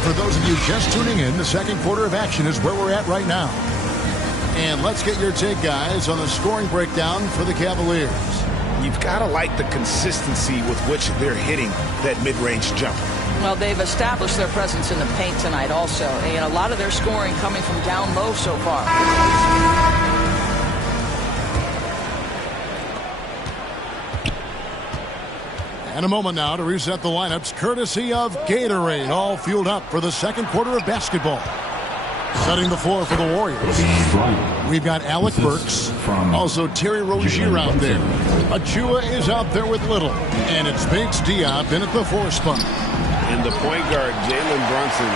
And for those of you just tuning in, the second quarter of action is where we're at right now. And let's get your take, guys, on the scoring breakdown for the Cavaliers. You've got to like the consistency with which they're hitting that mid-range jumper. Well, they've established their presence in the paint tonight also. And a lot of their scoring coming from down low so far. And a moment now to reset the lineups, courtesy of Gatorade, all fueled up for the second quarter of basketball. Setting the floor for the Warriors, we've got Alec Burks, also Terry Rozier out there. Achua is out there with Little, and it's Biggs Diop in at the 4 spot. And the point guard, Jalen Brunson,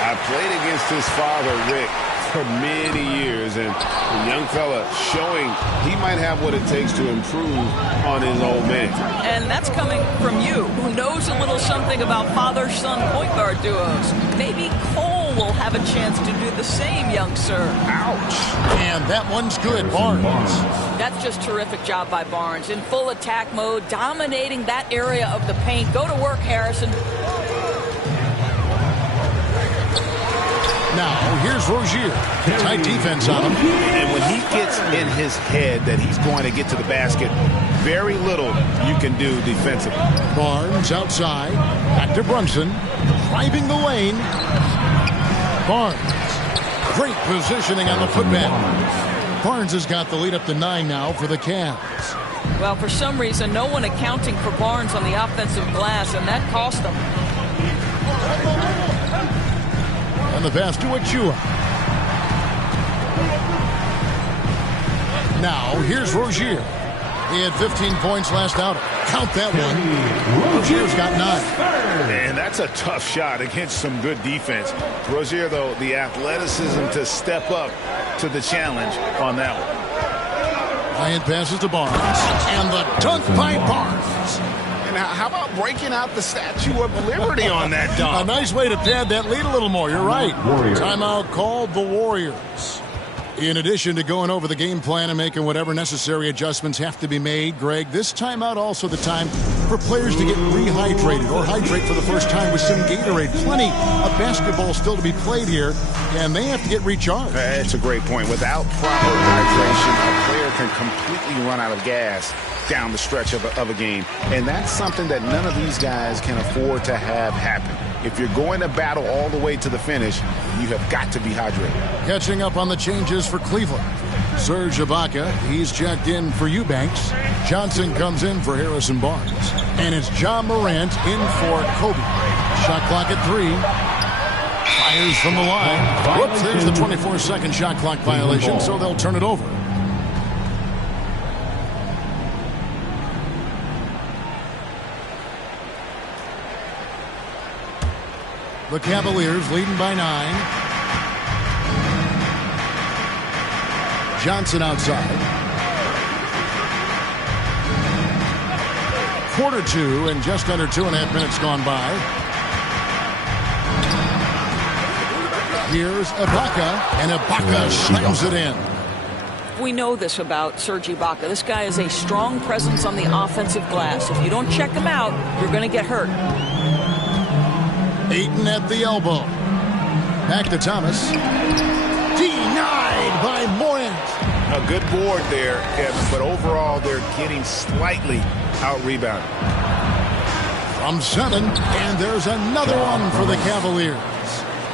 I played against his father, Rick, for many years, and the young fella showing he might have what it takes to improve on his old man. And that's coming from you, who knows a little something about father-son point guard duos. Maybe Cole will have a chance to do the same, young sir. Ouch. And that one's good, Barnes. That's just terrific job by Barnes. In full attack mode, dominating that area of the paint. Go to work, Harrison. Now, here's Rozier. Tight defense on him. And when he gets in his head that he's going to get to the basket, very little you can do defensively. Barnes outside. Back to Brunson. Driving the lane. Barnes. Great positioning on the putback. Barnes has got the lead up to 9 now for the Cavs. Well, for some reason, no one accounting for Barnes on the offensive glass, and that cost them. And the pass to Achua. Now, here's Rozier. He had 15 points last outing. Count that one. Rozier's got 9. Man, that's a tough shot against some good defense. Rozier, though, the athleticism to step up to the challenge on that one. Bryant passes to Barnes. And the dunk by Barnes. And how about breaking out the Statue of Liberty on that dunk? A nice way to pad that lead a little more. You're right. Timeout called the Warriors. In addition to going over the game plan and making whatever necessary adjustments have to be made, Greg, this timeout also the time for players to get rehydrated or hydrate for the first time with some Gatorade. Plenty of basketball still to be played here, and they have to get recharged. That's a great point. Without proper hydration, a player can completely run out of gas down the stretch of a game. And that's something that none of these guys can afford to have happen. If you're going to battle all the way to the finish, you have got to be hydrated. Catching up on the changes for Cleveland. Serge Ibaka, he's checked in for Eubanks. Johnson comes in for Harrison Barnes. And it's John Morant in for Kobe. Shot clock at 3. Fires from the line. Whoops, there's the 24-second shot clock violation, so they'll turn it over. The Cavaliers leading by 9. Johnson outside. Quarter 2 and just under 2.5 minutes gone by. Here's Ibaka, and Ibaka slams it in. We know this about Serge Ibaka. This guy is a strong presence on the offensive glass. If you don't check him out, you're going to get hurt. Ayton at the elbow. Back to Thomas. Denied by Morant. A good board there, Kevin, but overall they're getting slightly out-rebounded. From 7, and there's another one for the Cavaliers.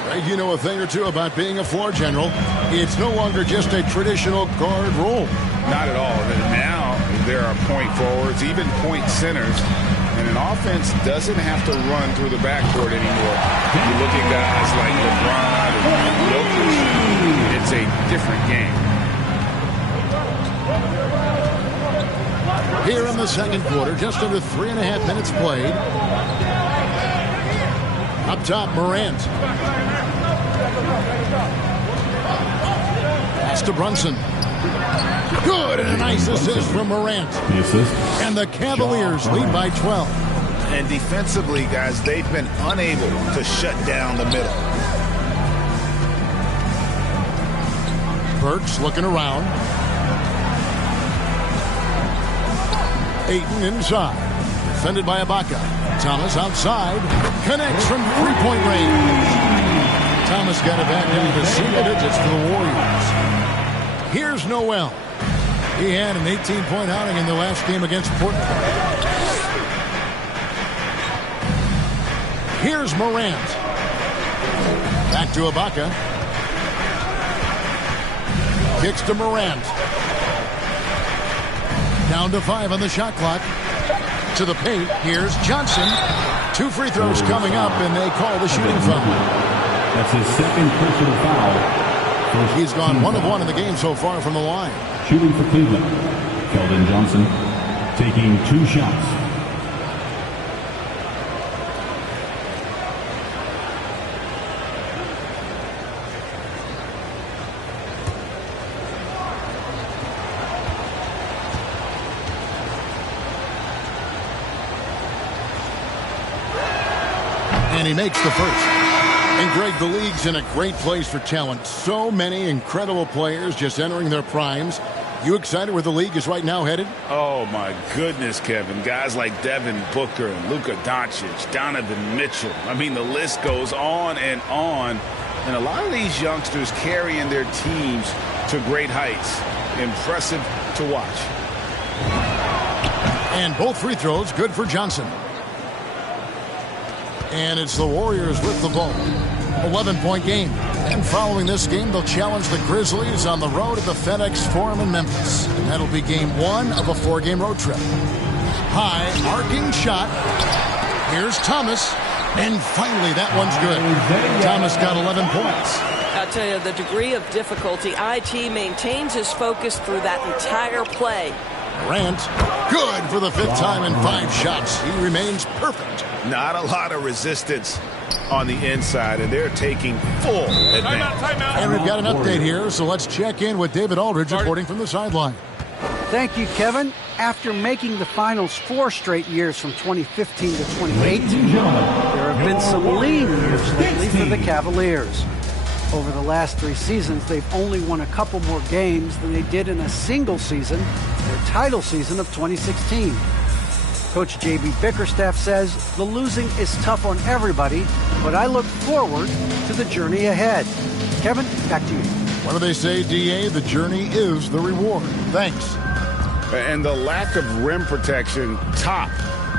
Right, you know a thing or two about being a floor general. It's no longer just a traditional guard role. Not at all. Now there are point forwards, even point centers. And an offense doesn't have to run through the backcourt anymore. You look at guys like LeBron and Jokic, it's a different game. Here in the second quarter, just under 3.5 minutes played. Up top, Morant. Pass to Brunson. Good, and a nice assist from Morant. And the Cavaliers lead by 12. And defensively, guys, they've been unable to shut down the middle. Burks looking around. Ayton inside. defended by Ibaka. Thomas outside. Connects from three-point range. Thomas got it back down to single digits for the Warriors. Here's Noel. He had an 18-point outing in the last game against Portland. Here's Morant. Back to Ibaka. Kicks to Morant. Down to 5 on the shot clock. To the paint. Here's Johnson. 2 free throws coming up, and they call the shooting foul. That's his second personal foul. He's gone 1 of 1 in the game so far from the line. Shooting for Cleveland, Keldon Johnson taking 2 shots. And he makes the first. And Greg, the league's in a great place for talent. So many incredible players just entering their primes. You excited where the league is right now headed? Oh, my goodness, Kevin. Guys like Devin Booker and Luka Doncic, Donovan Mitchell. I mean, the list goes on. And a lot of these youngsters carrying their teams to great heights. Impressive to watch. And both free throws good for Johnson. And it's the Warriors with the ball. 11-point game. And following this game, they'll challenge the Grizzlies on the road at the FedEx Forum in Memphis. And that'll be game 1 of a 4-game road trip. High, arcing shot. Here's Thomas. And finally, that one's good. Thomas got 11 points. I'll tell you, the degree of difficulty, IT maintains his focus through that entire play. Morant, good for the 5th time in 5 shots. He remains perfect. Not a lot of resistance on the inside, and they're taking full advantage. And we've got an update here, so let's check in with David Aldridge reporting from the sideline. Thank you, Kevin. After making the finals 4 straight years from 2015 to 2018, there have been some lean years lately for the Cavaliers. Over the last 3 seasons, they've only won a couple more games than they did in a single season, their title season of 2016. Coach J.B. Bickerstaff says the losing is tough on everybody, but I look forward to the journey ahead. Kevin, back to you. What do they say, D.A.? The journey is the reward. Thanks. And the lack of rim protection, top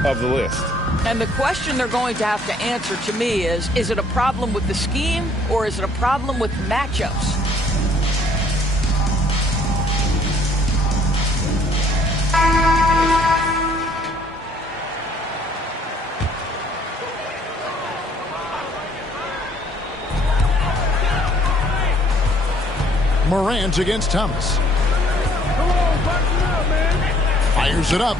of the list. And the question they're going to have to answer to me is it a problem with the scheme or is it a problem with matchups? Morant against Thomas. Fires it up.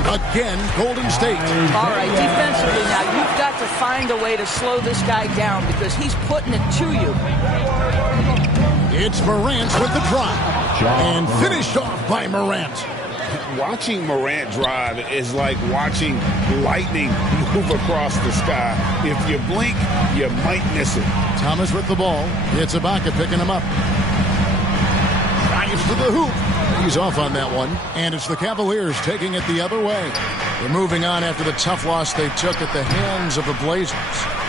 Again, Golden State. All right, defensively now, you've got to find a way to slow this guy down because he's putting it to you. It's Morant with the drive. And finished off by Morant. Watching Morant drive is like watching lightning move across the sky. If you blink, you might miss it. Thomas with the ball. It's Ibaka picking him up. Drives to the hoop. He's off on that one. And it's the Cavaliers taking it the other way. They're moving on after the tough loss they took at the hands of the Blazers.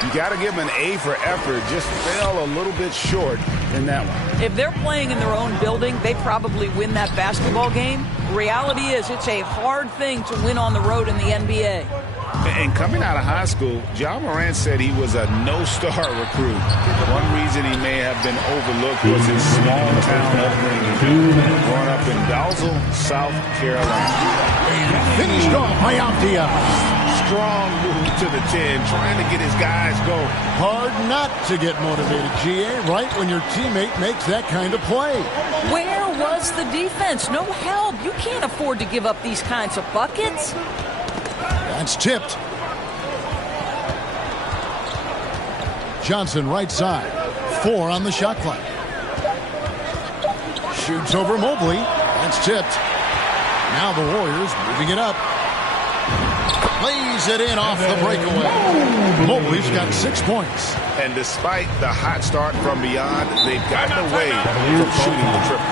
You got to give them an A for effort. Just fell a little bit short in that one. If they're playing in their own building, they probably win that basketball game. Reality is it's a hard thing to win on the road in the NBA. And coming out of high school, Ja Morant said he was a no-star recruit. One reason he may have been overlooked was his small-town upbringing. Growing up in Dalzell, South Carolina. And finished off by Abdia. Strong move to the 10, trying to get his guys going. Hard not to get motivated, GA, right when your teammate makes that kind of play. Where was the defense? No help. You can't afford to give up these kinds of buckets. That's tipped. Johnson right side. 4 on the shot clock. Shoots over Mobley. That's tipped. Now the Warriors moving it up. Lays it in off the breakaway. Mobley's got 6 points. And despite the hot start from beyond, they've gotten away from shooting the triple.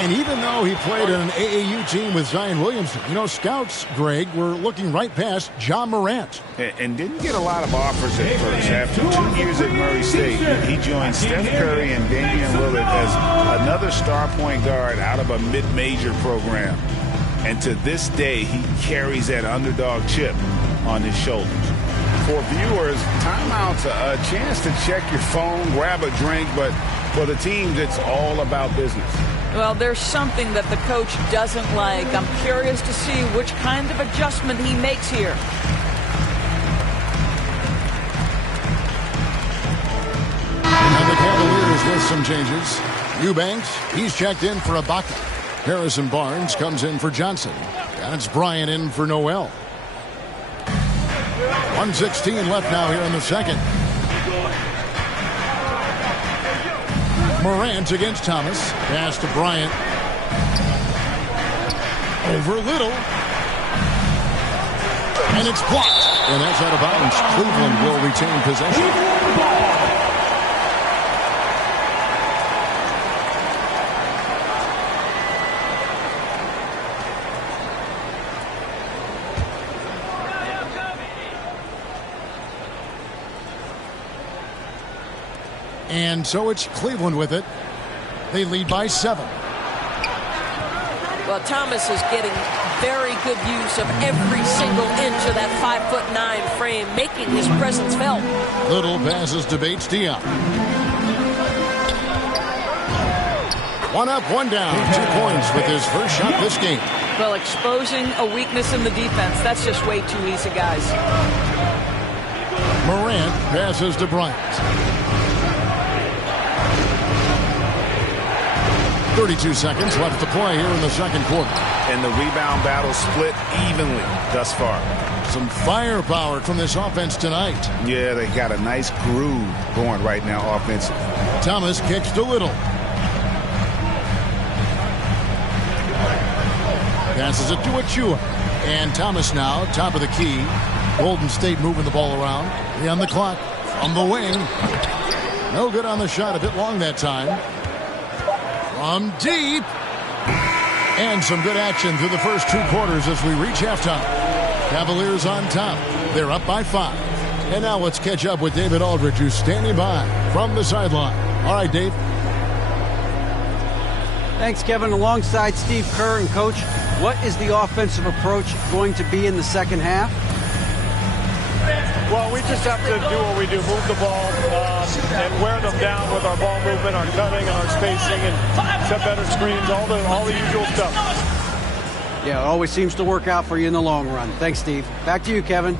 And even though he played on an AAU team with Zion Williamson, scouts, Greg, were looking right past John Morant. And didn't get a lot of offers at first. After 2 years at Murray State, he joined Steph Curry and Damian Lillard as another star point guard out of a mid-major program. And to this day, he carries that underdog chip on his shoulders. For viewers, timeout's a chance to check your phone, grab a drink, but for the teams, it's all about business. Well, there's something that the coach doesn't like. I'm curious to see which kind of adjustment he makes here. And the Cavaliers with some changes. Eubanks, he's checked in for Ibaka. Harrison Barnes comes in for Johnson. That's Bryant in for Noel. 1:16 left now here in the second. Morant against Thomas. Pass to Bryant. Over Little. And it's blocked. And that's out of bounds. Cleveland will retain possession. And so it's Cleveland with it. They lead by 7. Well, Thomas is getting very good use of every single inch of that 5'9" frame, making his presence felt. Little passes to Bates Diop. 1 up, 1 down. 2 points with his first shot this game. Well, exposing a weakness in the defense, that's just way too easy, guys. Morant passes to Bryant. 32 seconds left to play here in the second quarter. And the rebound battle split evenly thus far. Some firepower from this offense tonight. Yeah, they got a nice groove going right now offensively. Thomas kicks to Little. Passes it to Achua. And Thomas now, top of the key. Golden State moving the ball around. 3 on the clock. From the wing. No good on the shot. A bit long that time. From deep. And some good action through the first 2 quarters as we reach halftime. Cavaliers on top. They're up by 5. And now let's catch up with David Aldridge, who's standing by from the sideline. All right, Dave. Thanks, Kevin. Alongside Steve Kerr and Coach, what is the offensive approach going to be in the second half? Well, we just have to do what we do, move the ball and wear them down with our ball movement, our cutting, and our spacing, and set better screens, all the usual stuff. Yeah, it always seems to work out for you in the long run. Thanks, Steve. Back to you, Kevin.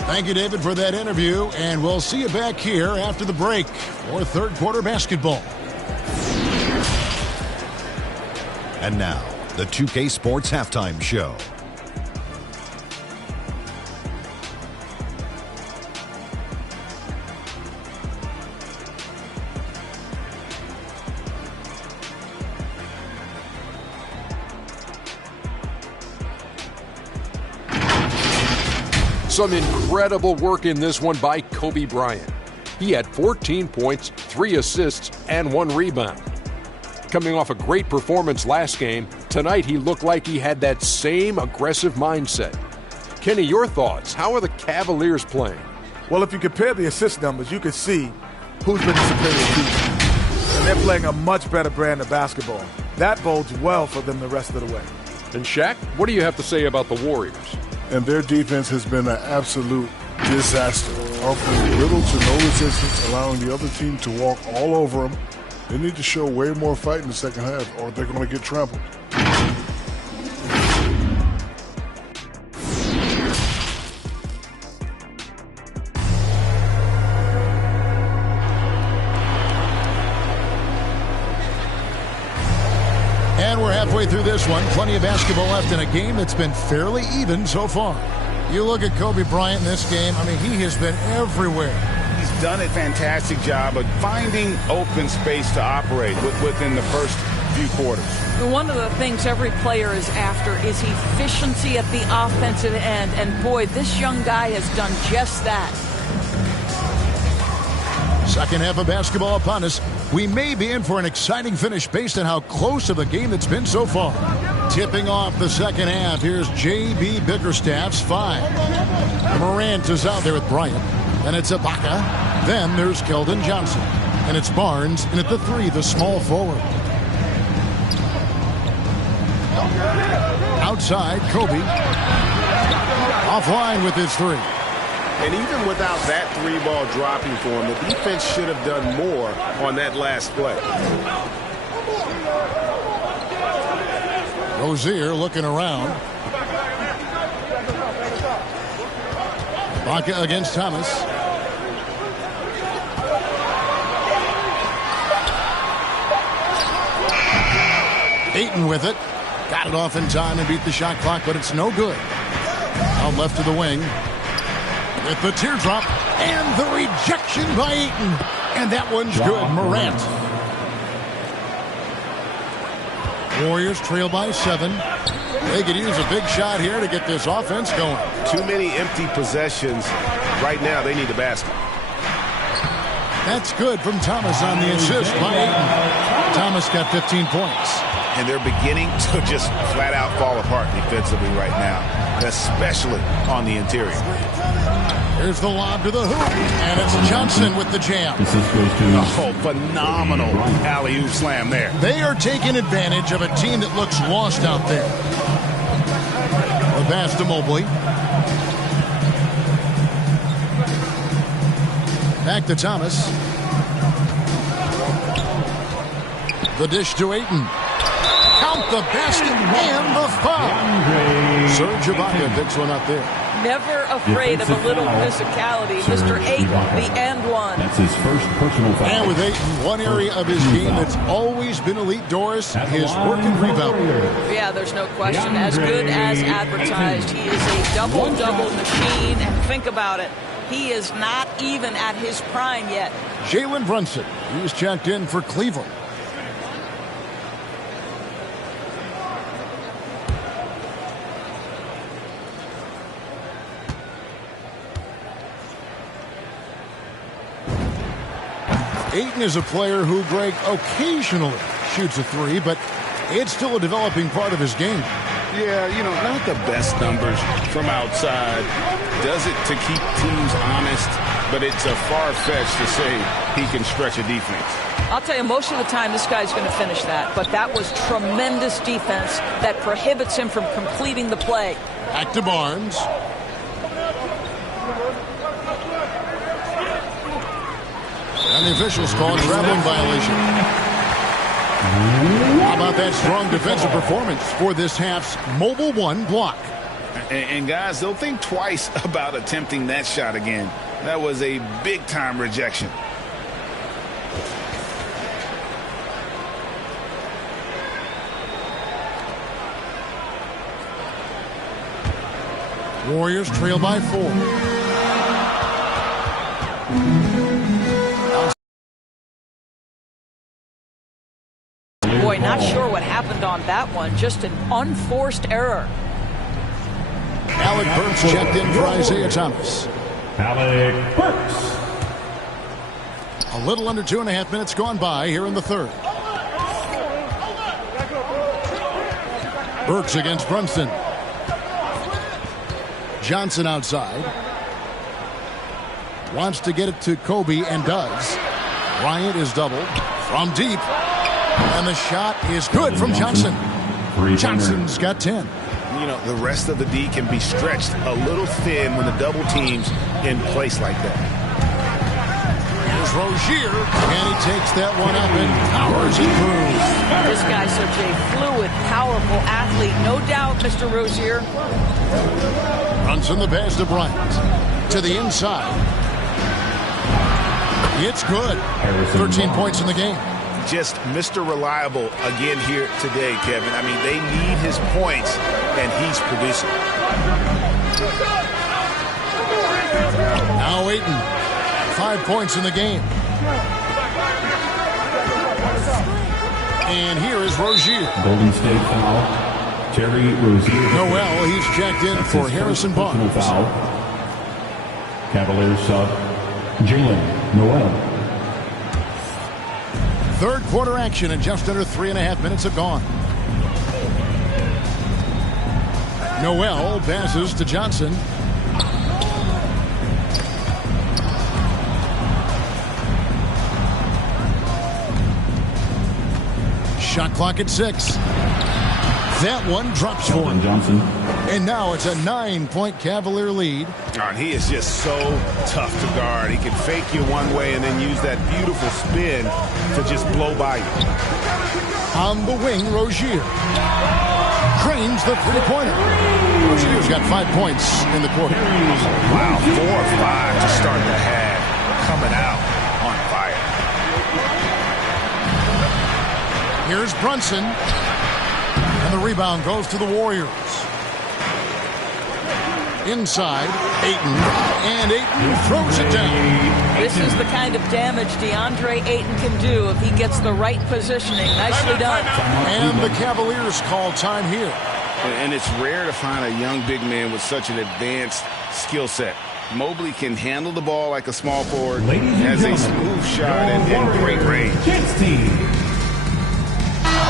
Thank you, David, for that interview, and we'll see you back here after the break for third quarter basketball. And now, the 2K Sports Halftime Show. Some incredible work in this one by Kobe Bryant. He had 14 points, 3 assists, and 1 rebound. Coming off a great performance last game, tonight he looked like he had that same aggressive mindset. Kenny, your thoughts? How are the Cavaliers playing? Well, if you compare the assist numbers, you can see who's been the superior team. And they're playing a much better brand of basketball. That bodes well for them the rest of the way. And Shaq, what do you have to say about the Warriors? And their defense has been an absolute disaster, offering little to no resistance, allowing the other team to walk all over them. They need to show way more fight in the second half, or they're going to get trampled. And we're halfway through this one. Plenty of basketball left in a game that's been fairly even so far. You look at Kobe Bryant in this game, I mean, he has been everywhere. He's done a fantastic job of finding open space to operate within the first few quarters. One of the things every player is after is efficiency at the offensive end. And boy, this young guy has done just that. Second half of basketball upon us. We may be in for an exciting finish based on how close of a game it's been so far. Tipping off the second half, here's J.B. Bickerstaff's 5. Morant is out there with Bryant. And it's Ibaka. Then there's Keldon Johnson. And it's Barnes in at the 3, the small forward. Outside, Kobe. Offline with his 3. And even without that 3-ball dropping for him, the defense should have done more on that last play. Rozier looking around. Ibaka against Thomas. Ayton with it. Got it off in time and beat the shot clock, but it's no good. Out left to the wing. With the teardrop and the rejection by Ayton. And that one's good. Morant. Warriors trail by 7. They could use a big shot here to get this offense going. Too many empty possessions. Right now, they need a basket. That's good from Thomas on the assist by Ayton. Thomas got 15 points. And they're beginning to just flat out fall apart defensively right now, especially on the interior. Here's the lob to the hoop, and it's Johnson with the jam. Oh, phenomenal alley-oop slam there. They are taking advantage of a team that looks lost out there. The pass to Mobley. Back to Thomas. The dish to Ayton. Count the basket and the foul. Serge Ibaka picks one up there. Never afraid of a little physicality. Mr. Ayton, the and one. That's his first personal foul. And with Ayton, one area of his game that's always been elite, Doris, his work and rebound. Yeah, there's no question. As good as advertised. He is a double-double machine. And think about it. He is not even at his prime yet. Jalen Brunson, he's checked in for Cleveland. Ayton is a player who, Greg, occasionally shoots a 3, but it's still a developing part of his game. Yeah, you know, not the best numbers from outside. Does it to keep teams honest, but it's a far-fetched to say he can stretch a defense. I'll tell you, most of the time this guy's going to finish that, but that was tremendous defense that prohibits him from completing the play. Back to Barnes. And the officials call a traveling violation. How about that strong defensive performance for this half's Mobile One block? And guys, they'll think twice about attempting that shot again. That was a big-time rejection. Warriors trail by 4. Boy, not sure what happened on that one. Just an unforced error. Alec Burks checked in for Isaiah Thomas. Alec Burks. A little under 2.5 minutes gone by here in the third. Burks against Brunson. Johnson outside. Wants to get it to Kobe and does. Bryant is doubled from deep. And the shot is good from Johnson. Johnson's got 10. You know, the rest of the D can be stretched a little thin when the double team's in place like that. Here's Rozier, and he takes that one up and powers it through. This guy's such a fluid, powerful athlete. No doubt, Mr. Rozier. Brunson the pass to Bryant. To the inside. It's good. 13 points in the game. Just Mr. Reliable again here today, Kevin. I mean, they need his points, and he's producing. Now Ayton, 5 points in the game. And here is Rozier. Golden State foul. Terry Rozier. Noel, he's checked in for Harrison Barnes. Foul. Cavaliers sub Jalen Noel. Third quarter action and just under 3.5 minutes have gone. Noel passes to Johnson. Shot clock at 6. That one drops for him. Johnson. And now it's a 9-point Cavalier lead. And he is just so tough to guard. He can fake you one way and then use that beautiful spin to just blow by you. On the wing, Rozier drains the three-pointer. Rozier's got 5 points in the quarter. Wow, 4 or 5 to start the half. Coming out on fire. Here's Brunson. And the rebound goes to the Warriors. Inside, Ayton. And Ayton throws it down. This is the kind of damage DeAndre Ayton can do if he gets the right positioning. Nicely done. And the Cavaliers call time here. And it's rare to find a young big man with such an advanced skill set. Mobley can handle the ball like a small forward, has a smooth shot and great range.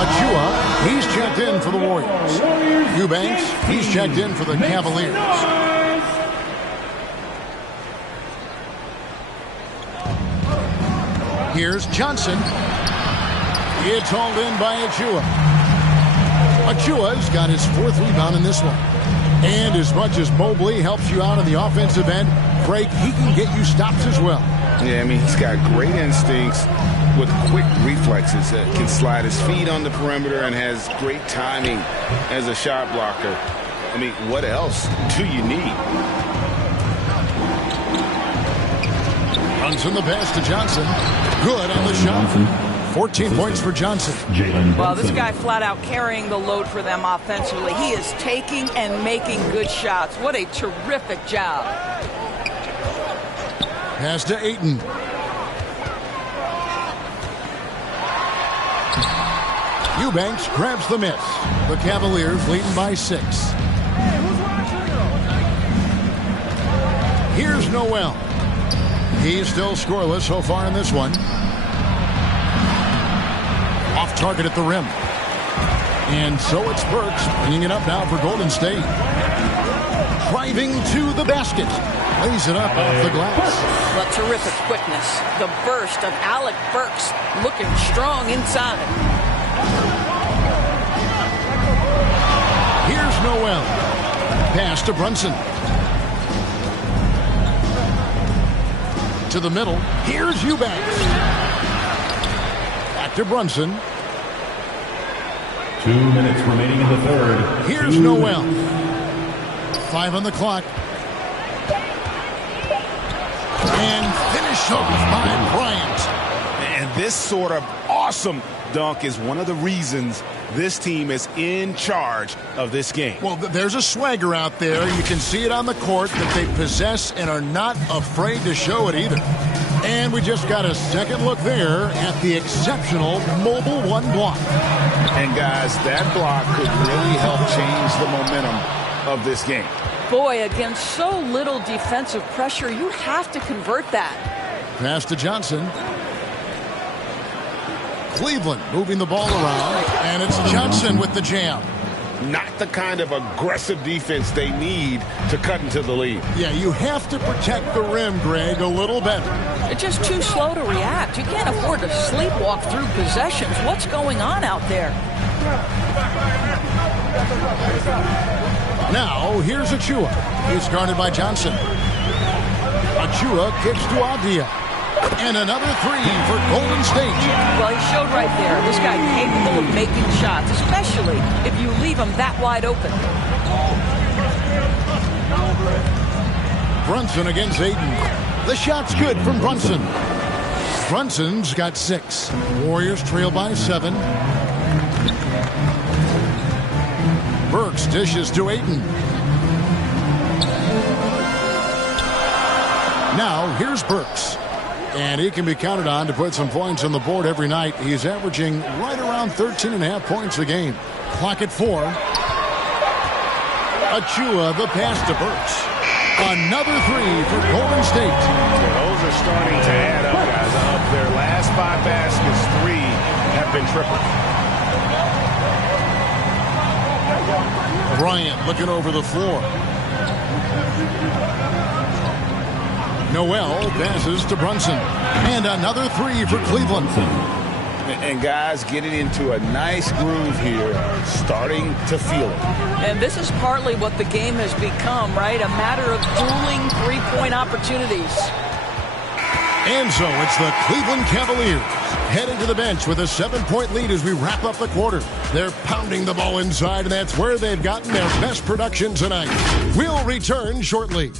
Achua, he's checked in for the Warriors. Eubanks, he's checked in for the Cavaliers. Here's Johnson. It's hauled in by Achua. Achua's got his 4th rebound in this one. And as much as Mobley helps you out on the offensive end, Craig, he can get you stops as well. Yeah, I mean, he's got great instincts with quick reflexes. Can slide his feet on the perimeter and has great timing as a shot blocker. I mean, what else do you need? Brunson the pass to Johnson. Good on the shot. 14 points for Johnson. Well, this guy flat out carrying the load for them offensively. He is taking and making good shots. What a terrific job. Pass to Ayton. Eubanks grabs the miss. The Cavaliers leading by 6. Here's Noel. He's still scoreless so far in this one. Off target at the rim. And so it's Burks bringing it up now for Golden State. Driving to the basket. Lays it up off the glass. Well, terrific quickness. The burst of Alec Burks looking strong inside. Here's Noel. Pass to Brunson. To the middle. Here's Eubanks. Back to Brunson. 2 minutes remaining in the third. Here's Noel. 5 on the clock. And finish off by Bryant. And this sort of awesome dunk is one of the reasons this team is in charge of this game. Well, there's a swagger out there. You can see it on the court that they possess and are not afraid to show it either. And we just got a second look there at the exceptional Mobile One block. And guys, that block could really help change the momentum of this game. Boy, against so little defensive pressure, you have to convert that. Pass to Johnson. Cleveland moving the ball around, and it's Johnson with the jam. Not the kind of aggressive defense they need to cut into the lead. Yeah, you have to protect the rim, Greg, a little better. They're just too slow to react. You can't afford to sleepwalk through possessions. What's going on out there? Now, here's Achua. He's guarded by Johnson. Achua kicks to Adia. And another 3 for Golden State. Well, he showed right there. This guy capable of making shots, especially if you leave him that wide open. Brunson against Ayton. The shot's good from Brunson. Brunson's got 6. Warriors trail by 7. Burks dishes to Ayton. Now, here's Burks. And he can be counted on to put some points on the board every night. He's averaging right around 13.5 points a game. Clock at 4. Achua, the pass to Burks. Another 3 for Golden State. Those are starting to add up, guys. Of their last 5 baskets, 3 been tripled. Bryant looking over the floor. Noel passes to Brunson. And another three for Cleveland. And guys getting into a nice groove here, starting to feel it. And this is partly what the game has become, right? A matter of dueling three-point opportunities. And so it's the Cleveland Cavaliers heading to the bench with a 7-point lead as we wrap up the quarter. They're pounding the ball inside, and that's where they've gotten their best production tonight. We'll return shortly.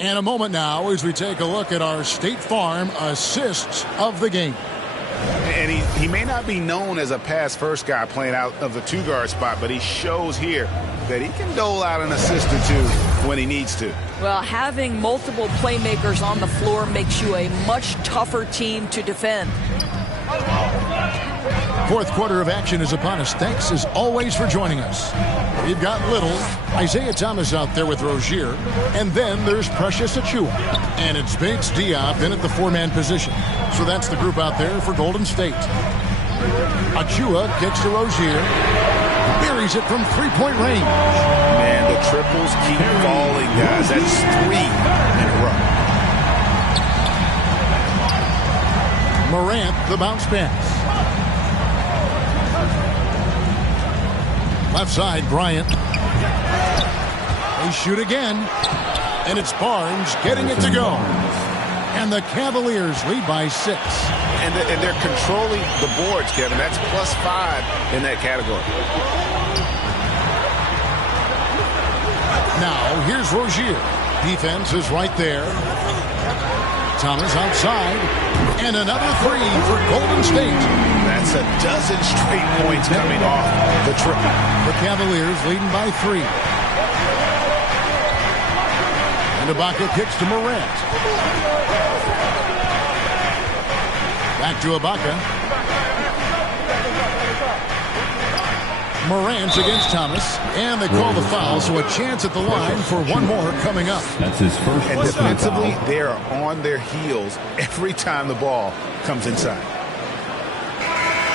And a moment now as we take a look at our State Farm assists of the game. And he may not be known as a pass-first guy playing out of the two-guard spot, but he shows here that he can dole out an assist or two when he needs to. Well, having multiple playmakers on the floor makes you a much tougher team to defend. Fourth quarter of action is upon us. Thanks as always for joining us. We've got Little, Isaiah Thomas out there with Rozier, and then there's Precious Achiuwa. And it's Bates Diop in at the four-man position. So that's the group out there for Golden State. Achiuwa kicks to Rozier, buries it from three-point range. Man, the triples keep falling, guys. That's 3 in a row. Morant, the bounce pass. Left side, Bryant. They shoot again. And it's Barnes getting it to go. And the Cavaliers lead by 6. And they're controlling the boards, Kevin. That's +5 in that category. Now, here's Rozier. Defense is right there. Thomas outside. And another three for Golden State. That's a dozen straight points coming off the triple. The Cavaliers leading by 3. And Ibaka kicks to Morant. Back to Ibaka. Morant against Thomas. And they call the foul, so a chance at the line for one more coming up. That's his first. And defensively, they are on their heels every time the ball comes inside.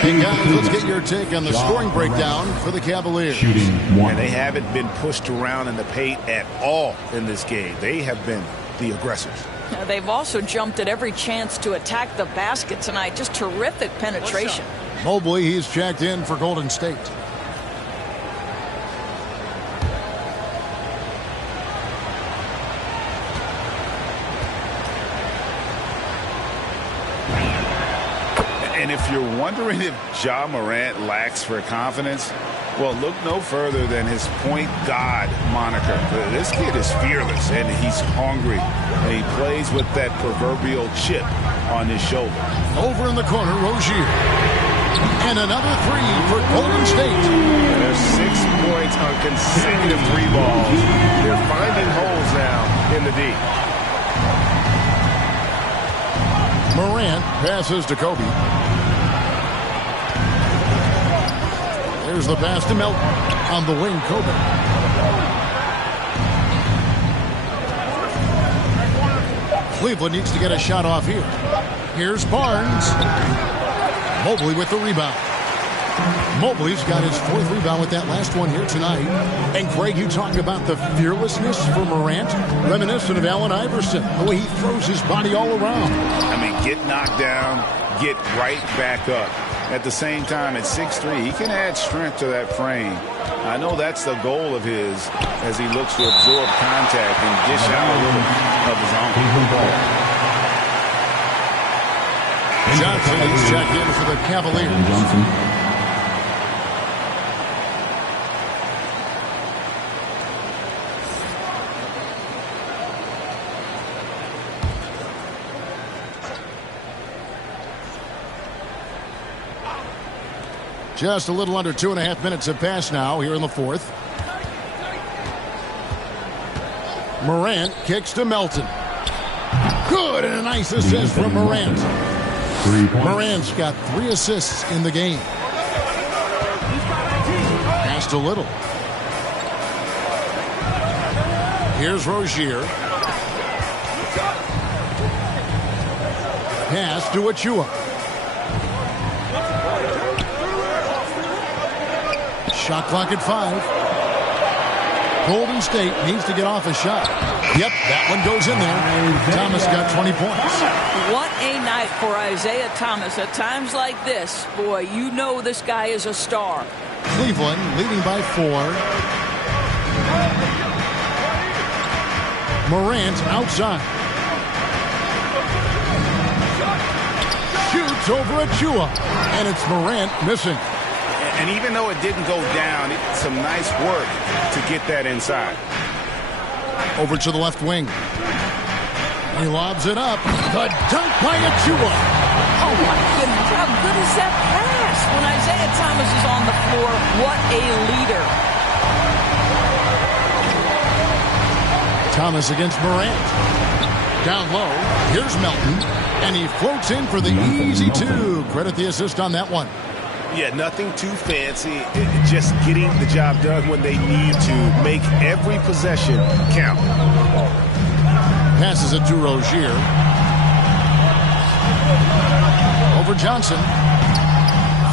Hey guys, let's get your take on the scoring breakdown for the Cavaliers. Shooting 1. And they haven't been pushed around in the paint at all in this game. They have been the aggressors. They've also jumped at every chance to attack the basket tonight. Just terrific penetration. Mobley, he's checked in for Golden State. And if you're wondering if Ja Morant lacks for confidence, well, look no further than his point god moniker. This kid is fearless, and he's hungry. And he plays with that proverbial chip on his shoulder. Over in the corner, Rozier. And another three for Golden State. And there's 6 points on consecutive 3 balls. They're finding holes now in the D. Morant passes to Kobe. There's the pass to Melton. On the wing, Kobe. Cleveland needs to get a shot off here. Here's Barnes. Mobley with the rebound. Mobley's got his 4th rebound with that last one here tonight. And Craig, you talk about the fearlessness for Morant, reminiscent of Allen Iverson, the way he throws his body all around. I mean, get knocked down, get right back up. At the same time, at 6'3", he can add strength to that frame. I know that's the goal of his as he looks to absorb contact and dish out a little of his own. Johnson is checked in for the Cavaliers. Just a little under 2.5 minutes have passed now here in the 4th. Morant kicks to Melton. Good, and a nice assist from Morant. Morant's got 3 assists in the game. Pass to Little. Here's Rozier. Pass to Achua. Shot clock at 5. Golden State needs to get off a shot. Yep, that one goes in there. Thomas got 20 points. What a night for Isaiah Thomas. At times like this, boy, you know this guy is a star. Cleveland leading by 4. Morant outside. Shoots over Achua. And it's Morant missing. And even though it didn't go down, it's some nice work to get that inside. Over to the left wing. He lobs it up. The dunk by Achua. Oh, my goodness. How good is that pass? When Isaiah Thomas is on the floor, what a leader. Thomas against Morant. Down low. Here's Melton. And he floats in for the easy 2. Credit the assist on that one. Yeah, nothing too fancy. Just getting the job done when they need to. Make every possession count. Passes it to Rozier. Over Johnson.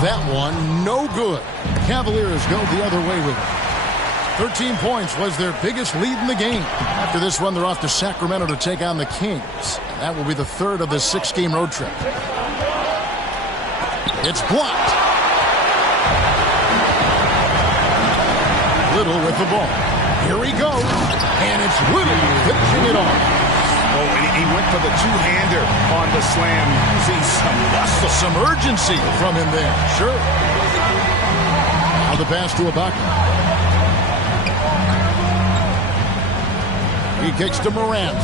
That one, no good. Cavaliers go the other way with it. 13 points was their biggest lead in the game. After this run, they're off to Sacramento to take on the Kings. That will be the 3rd of the 6-game road trip. It's blocked. Little with the ball. Here he goes. And it's Little finishing it off. Oh, and he went for the two-hander on the slam. See some muscle. Some urgency from him there. Sure. Now the pass to Ibaka. He kicks to Morant.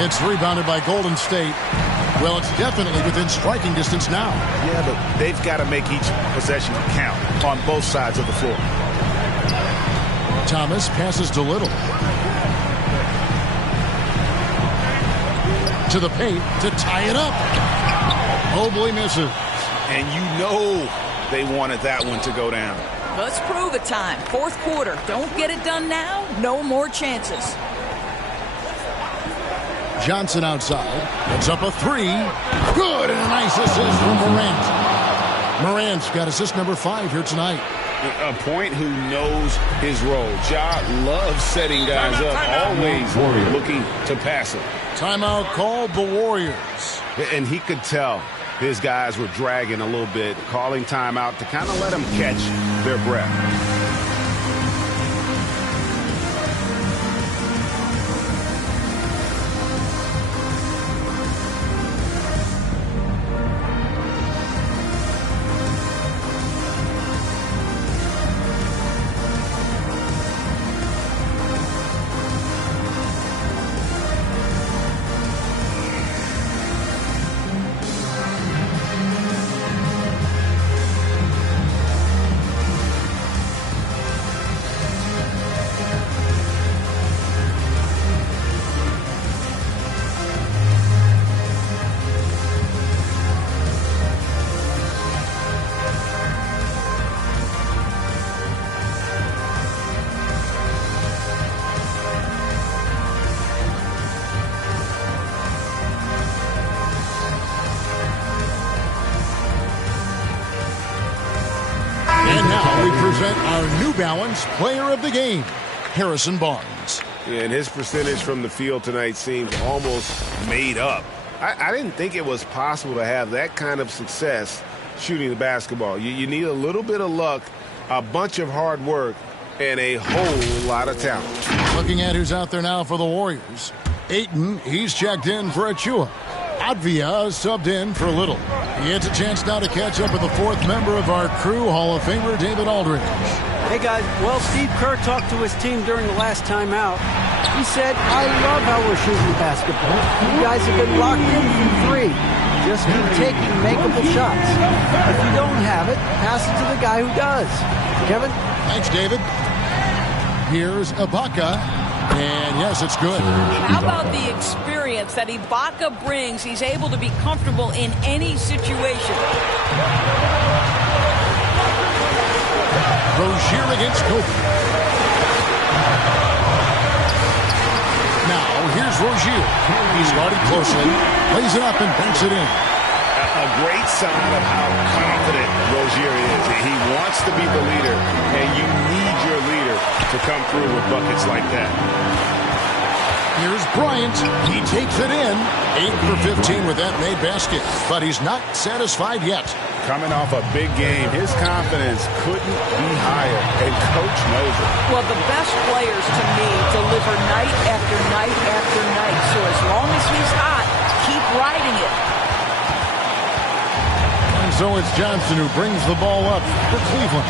It's rebounded by Golden State. Well, it's definitely within striking distance now. Yeah, but they've got to make each possession count on both sides of the floor. Thomas passes to Little. To the paint to tie it up. Mobley misses. And you know they wanted that one to go down. Let's prove it time. 4th quarter. Don't get it done now. No more chances. Johnson outside. It's up a 3. Good, and a nice assist from Morant. Morant's got assist number 5 here tonight. A point who knows his role. Ja loves setting guys up, always looking to pass him. Timeout called the Warriors. And he could tell his guys were dragging a little bit, calling timeout to kind of let them catch their breath. Present our New Balance Player of the Game, Harrison Barnes. Yeah, and his percentage from the field tonight seems almost made up. I didn't think it was possible to have that kind of success shooting the basketball. You need a little bit of luck, a bunch of hard work, and a whole lot of talent. Looking at who's out there now for the Warriors. Ayton, he's checked in for Achua. Advia subbed in for Little. He gets a chance now to catch up with the 4th member of our crew, Hall of Famer David Aldridge. Hey, guys. Well, Steve Kerr talked to his team during the last timeout. He said, I love how we're shooting the basketball. You guys have been locked in from 3. Just keep taking makeable shots. If you don't have it, pass it to the guy who does. Kevin? Thanks, David. Here's Ibaka. And yes, it's good. How about the experience that Ibaka brings? He's able to be comfortable in any situation. Rozier against Kobe. Now, here's Rozier. He's guarded closely. Lays it up and banks it in. A great sign of how confident Rozier is. He wants to be the leader, and you need your leader to come through with buckets like that. Here's Bryant. He takes it in. 8 for 15 with that made basket. But he's not satisfied yet. Coming off a big game, his confidence couldn't be higher, and Coach knows it. Well, the best players, to me, deliver night after night after night. So as long as he's hot, keep riding it. And so it's Johnson who brings the ball up for Cleveland.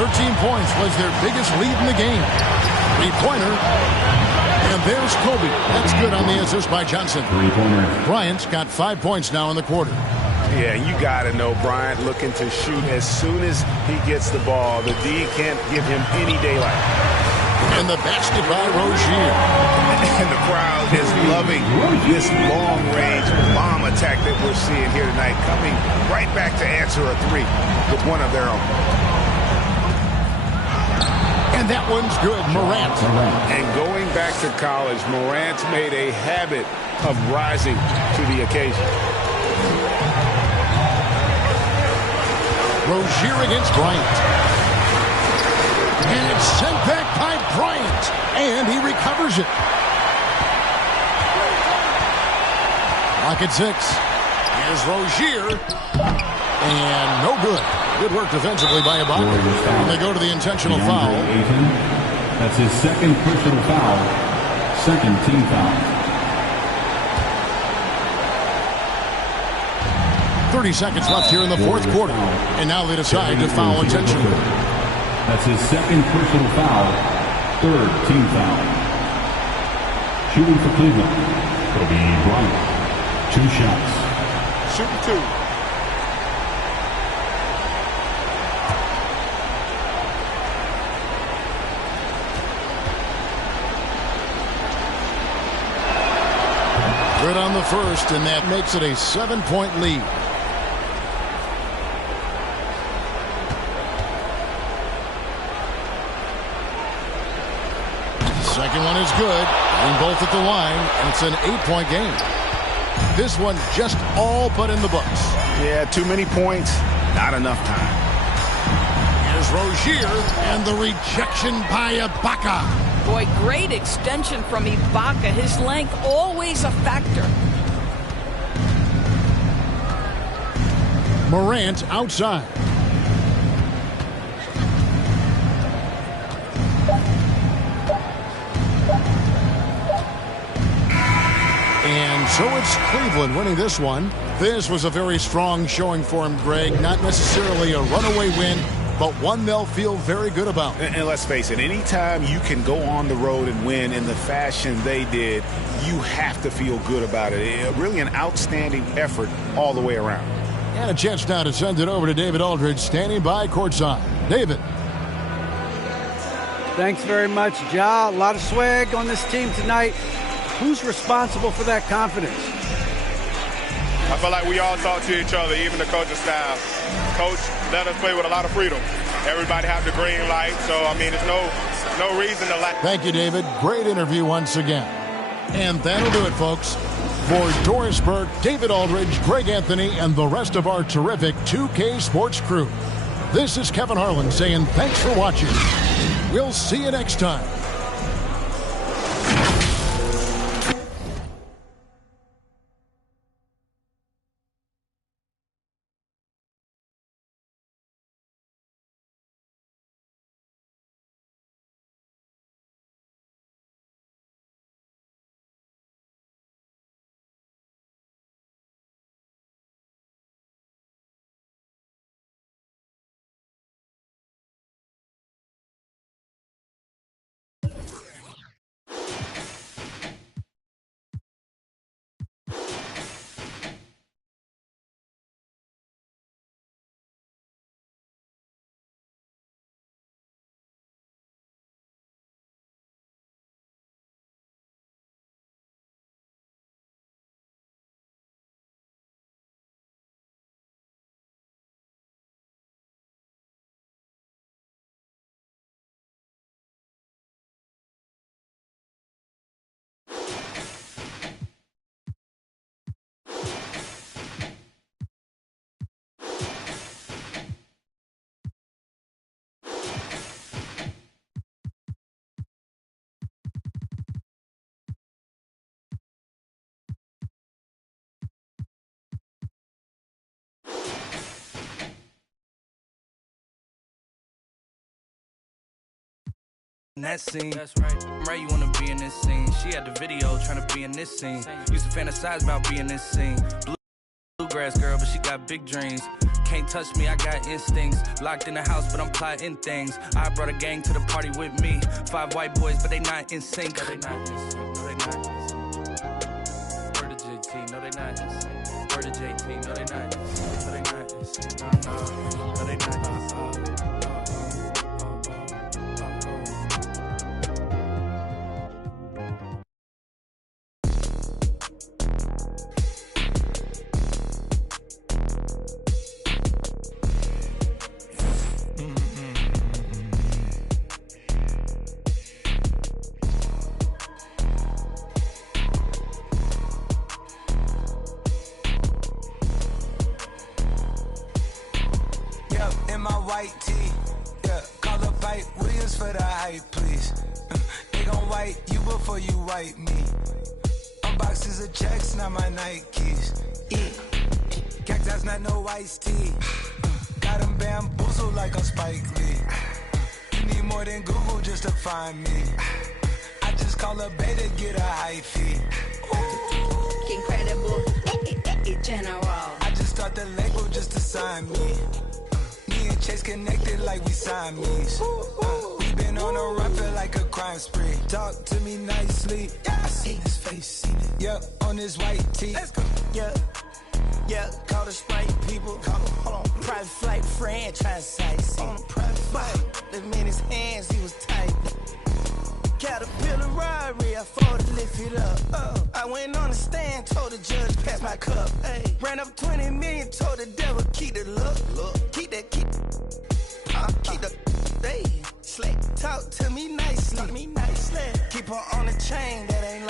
13 points was their biggest lead in the game. Three-pointer. And there's Kobe. That's good on the assist by Johnson. Three-pointer. Bryant's got 5 points now in the quarter. Yeah, you got to know Bryant looking to shoot as soon as he gets the ball. The D can't give him any daylight. And the basket by Rozier. And the crowd is loving this long-range bomb attack that we're seeing here tonight, coming right back to answer a three with one of their own. And that one's good, Morant. And going back to college, Morant made a habit of rising to the occasion. Rozier against Bryant. And it's sent back by Bryant. And he recovers it. Rocket 6. Here's Rozier. And no good. Good work defensively by Ibaka. And they go to the intentional foul. That's his second personal foul. Second team foul. 30 seconds left here in the fourth quarter. And now they decide to foul intentionally. That's his second personal foul. Third team foul. Shooting for Cleveland. Kobe Bryant. 2 shots. Shooting 2. Good on the first, and that makes it a 7-point lead. Second one is good, and both at the line, and it's an 8-point game. This one just all but in the books. Yeah, too many points, not enough time. Here's Rozier, and the rejection by Ibaka. Boy, great extension from Ibaka. His length always a factor. Morant outside. And so it's Cleveland winning this one. This was a very strong showing for him, Greg. Not necessarily a runaway win, but one they'll feel very good about. And let's face it, anytime you can go on the road and win in the fashion they did, you have to feel good about it. Really an outstanding effort all the way around. And a chance now to send it over to David Aldridge, standing by courtside. David. Thanks very much, Ja. A lot of swag on this team tonight. Who's responsible for that confidence? I feel like we all talk to each other, even the coaching staff. Coach let us play with a lot of freedom. Everybody have the green light, so, I mean, there's no reason to lack. Thank you, David. Great interview once again. And that'll do it, folks. For Doris Burke, David Aldridge, Greg Anthony, and the rest of our terrific 2K Sports crew, this is Kevin Harlan saying thanks for watching. We'll see you next time. in that scene. That's right. Right, you wanna be in this scene. She had the video trying to be in this scene. Used to fantasize about being in this scene. Bluegrass girl, but she got big dreams. Can't touch me, I got instincts. Locked in the house, but I'm plotting things. I brought a gang to the party with me. 5 white boys, but they not in sync. No, they not in sync. No, they not in sync. Word to JT, no, they not in sync. Word to JT, no, they not in sync. No, they not in sync. No, they not in sync. White tee, yeah, call up Ike Williams for the hype, please. They gon' wipe you before you wipe me. Unboxes of checks, not my Nikes. Cactus, not no iced tea. Got them bamboozled like a Spike Lee. You need more than Google just to find me. I just call a beta, get a high fee. Incredible, general. I just start the label just to sign me. Me and Chase connected like we Siamese. We been on a run, feel like a crime spree. Talk to me nicely. I seen his face, seen it. Yep, on his white tee. Let's go. Yeah, call the Sprite people. Call him, hold on. Private flight franchise sites. On a private flight. Let him in his hands, he was tight. Caterpillar Rari, I fought to lift it up. I went on the stand, told the judge, pass my cup. Ay. Ran up 20 million, told the devil, keep the look. Keep the, hey, slick. Talk to me nicely, Keep her on the chain, that ain't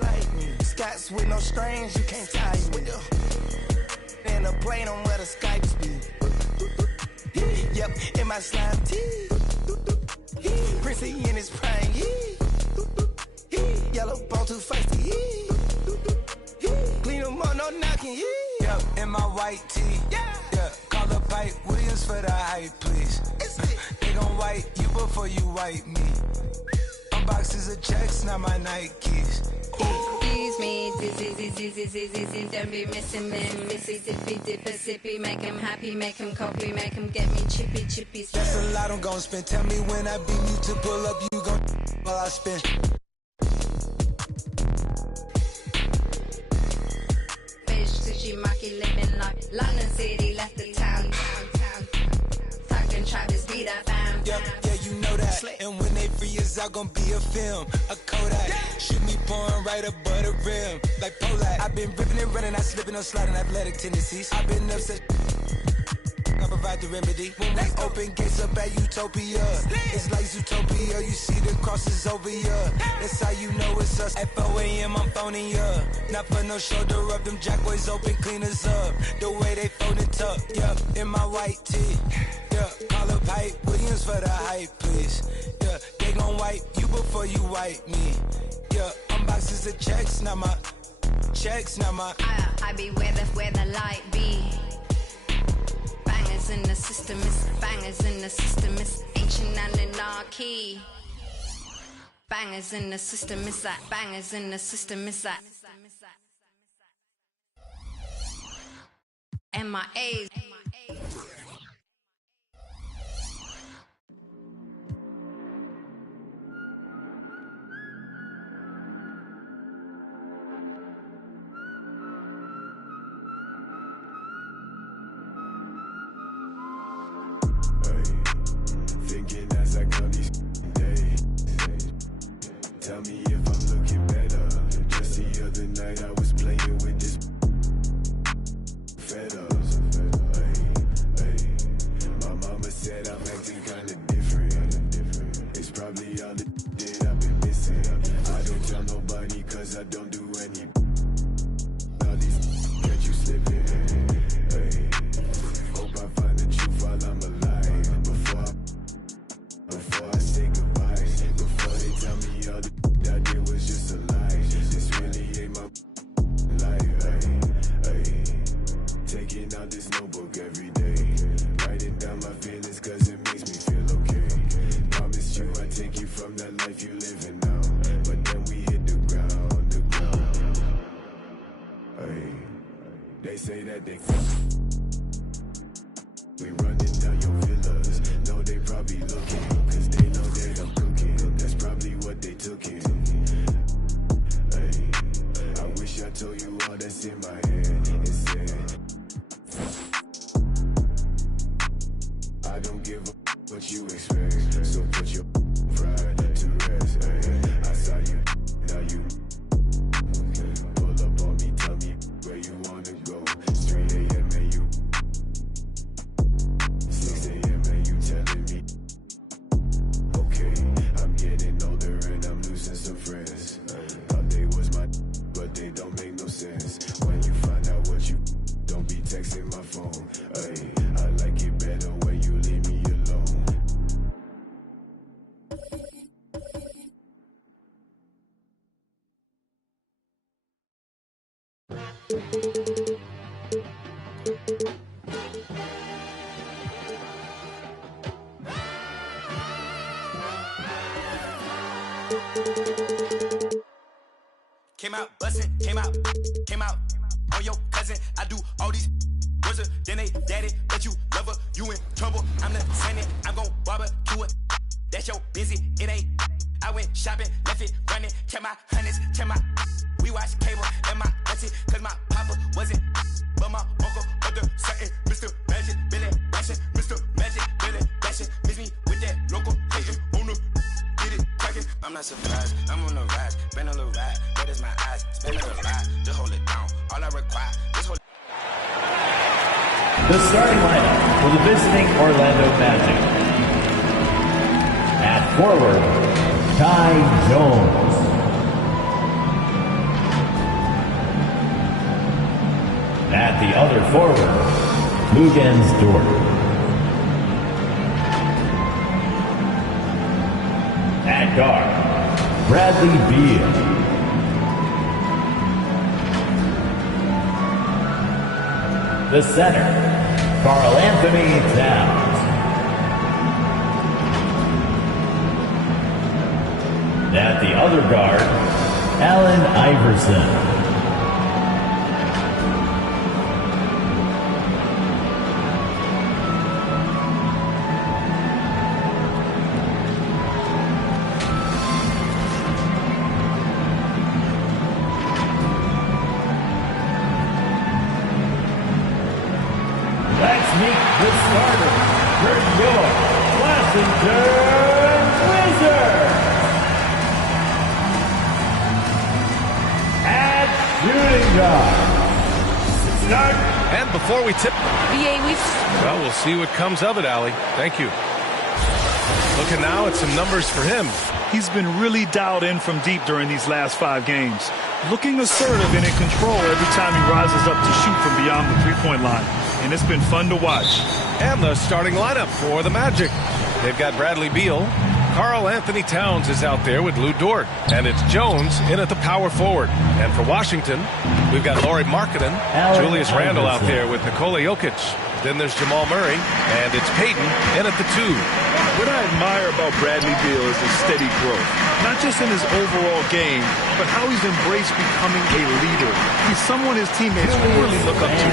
like me. Scots with no strings, you can't tie me. In the plane on where the Skypes be. Yep, in my slime tee. Prissy in his prime, yellow bone too feisty, clean him up, no knocking, Yep, in my white tee, yeah, call up Ike Williams for the hype, please. They gon' wipe you before you wipe me. Unboxes of checks, not my Nikes. Excuse me, dizzy, don't be missing them. Missy, sippy, make him happy, make him copy, make him get me chippy. That's a lot I'm gon' spend. Tell me when I beat you to pull up, you gon' while I spend. Fish, sushi, maki, living like London City, left the town. Talking Travis beat, I found. Yeah, you know that. And when they free us out, gon' be a film, a Kodak. Shoot me pouring right above the rim, like Polak. I've been ripping and running, I slipping on sliding athletic tendencies. I've been upset. I provide the remedy. When we open gates up at Utopia, it's like Zootopia. You see the crosses over here. That's how you know it's us. At 4 a.m. I'm phoning ya. Not for no shoulder rub. Them jackboys open, clean us up. The way they fold and tuck. Yup, in my white tee. Yeah, call up Ike Williams for the hype, please. Yeah, they gon' wipe you before you wipe me. Yeah, unboxes of checks, not my checks, not my. I be where the light be. Bangers in the system, it's bangers in the system, it's ancient anarchy. Bangers in the system, it's that bangers in the system, it's that. MIAs. Thinking as I count these days. Tell me if I'm looking better. Just the other night I was playing with this fed up. They say that they we running down your villas. No, they probably looking, cause they know that I'm cooking. That's probably what they took in. Hey, I wish I told you all that's in my head. It said, I don't give a what you expect. So put your pride to rest. Hey, I saw you, now you. Pull up on me, tell me where you wanna go. 3 a.m. and you 6 a.m. and you telling me. Okay, I'm getting older and I'm losing some friends. Thought they was my, but they don't make no sense. When you find out what you, don't be texting my phone. Ay, I like it better when you leave me alone. Came out bustin', came out on your cousin. I do all these worse than they daddy, but you love her, you in trouble. I'm the same, I'm gon' barbecue it. That's your busy, it ain't. I went shopping, left it running, check my hundreds, check my. We watch cable and my auntie, cause my papa wasn't. But my uncle, other certain, Mr. Magic, Billy Bashing, Mr. Magic, Billy Bashing. Miss me with that local hating on the. Get it cracking. I'm not surprised, I'm on the rise, been a little ride, but it's my eyes, spend a little lie, just hold it down. All I require, just hold it. The starting lineup for the visiting Orlando Magic. At forward, Ty Jones. At the other forward, Lugens Dort. At guard, Bradley Beal. The center, Karl Anthony Towns. At the other guard, Allen Iverson. Let's meet the starter for your Washington Wizards. At shooting guard, start. And before we tip, well, we'll see what comes of it, Allie. Thank you. Looking now at some numbers for him. He's been really dialed in from deep during these last 5 games. Looking assertive and in control every time he rises up to shoot from beyond the three-point line. And it's been fun to watch. And the starting lineup for the Magic. They've got Bradley Beal. Karl Anthony Towns is out there with Lou Dort. And it's Jones in at the power forward. And for Washington, we've got Lauri Markkanen, Julius Randle out there with Nikola Jokic. Then there's Jamal Murray, and it's Payton in at the 2. What I admire about Bradley Beal is his steady growth. Not just in his overall game, but how he's embraced becoming a leader. He's someone his teammates really look up to.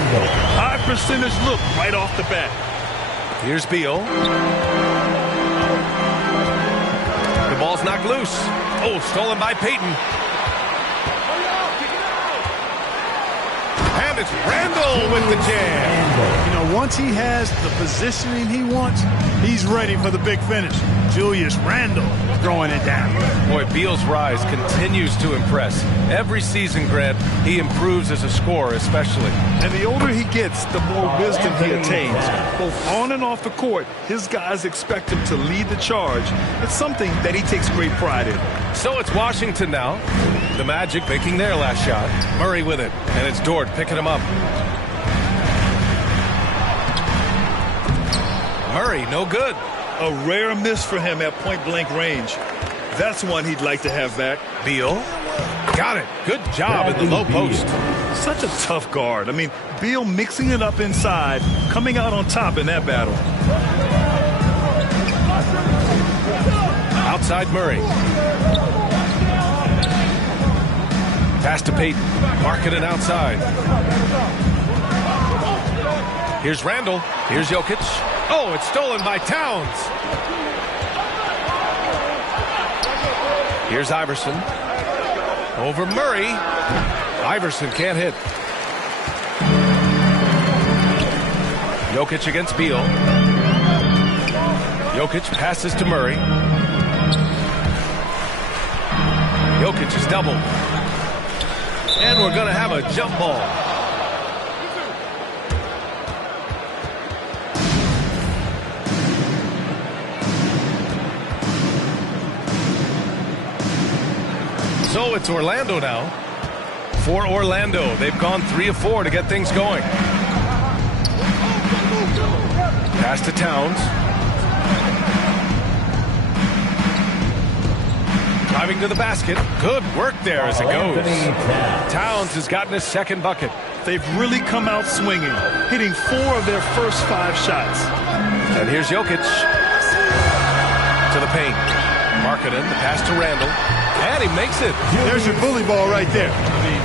High percentage look right off the bat. Here's Beal. The ball's knocked loose. Oh, stolen by Payton. And it's Randle with the jam. You know, once he has the positioning he wants, he's ready for the big finish. Julius Randle throwing it down. Boy, Beal's rise continues to impress. Every season, Grant, he improves as a scorer especially. And the older he gets, the more wisdom he attains. Both on and off the court, his guys expect him to lead the charge. It's something that he takes great pride in. So it's Washington now. The Magic making their last shot. Murray with it, and it's Dort picking him up. Murray, no good. A rare miss for him at point-blank range. That's one he'd like to have back. Beal. Got it. Good job in the low post. Such a tough guard. I mean, Beal mixing it up inside, coming out on top in that battle. Outside Murray. Pass to Payton. Markkanen outside. Here's Randall. Here's Jokic. Oh, it's stolen by Towns. Here's Iverson. Over Murray. Iverson can't hit. Jokic against Beal. Jokic passes to Murray. Jokic is doubled. And we're going to have a jump ball. So it's Orlando now. For Orlando, they've gone 3 of 4 to get things going. Pass to Towns. Driving to the basket. Good work there as it goes. Towns has gotten his second bucket. They've really come out swinging, hitting 4 of their first 5 shots. And here's Jokic. To the paint. Markkanen, the pass to Randall. And he makes it. There's your bully ball right there. I mean,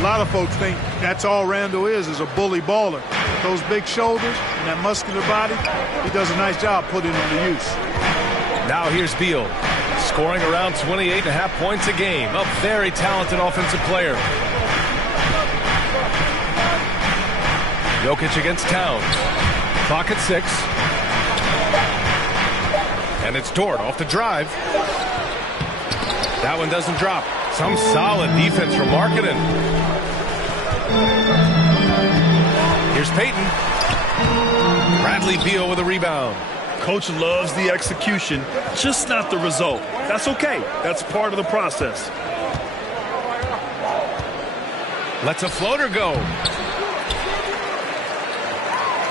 a lot of folks think that's all Randall is a bully baller. Those big shoulders and that muscular body, he does a nice job putting them to use. Now here's Beal, scoring around 28.5 points a game. A very talented offensive player. Jokic against Towns. Clock at 6. And it's Dort off the drive. That one doesn't drop. Some solid defense from Markkanen. Here's Payton. Bradley Beal with a rebound. Coach loves the execution, just not the result. That's okay. That's part of the process. Lets a floater go.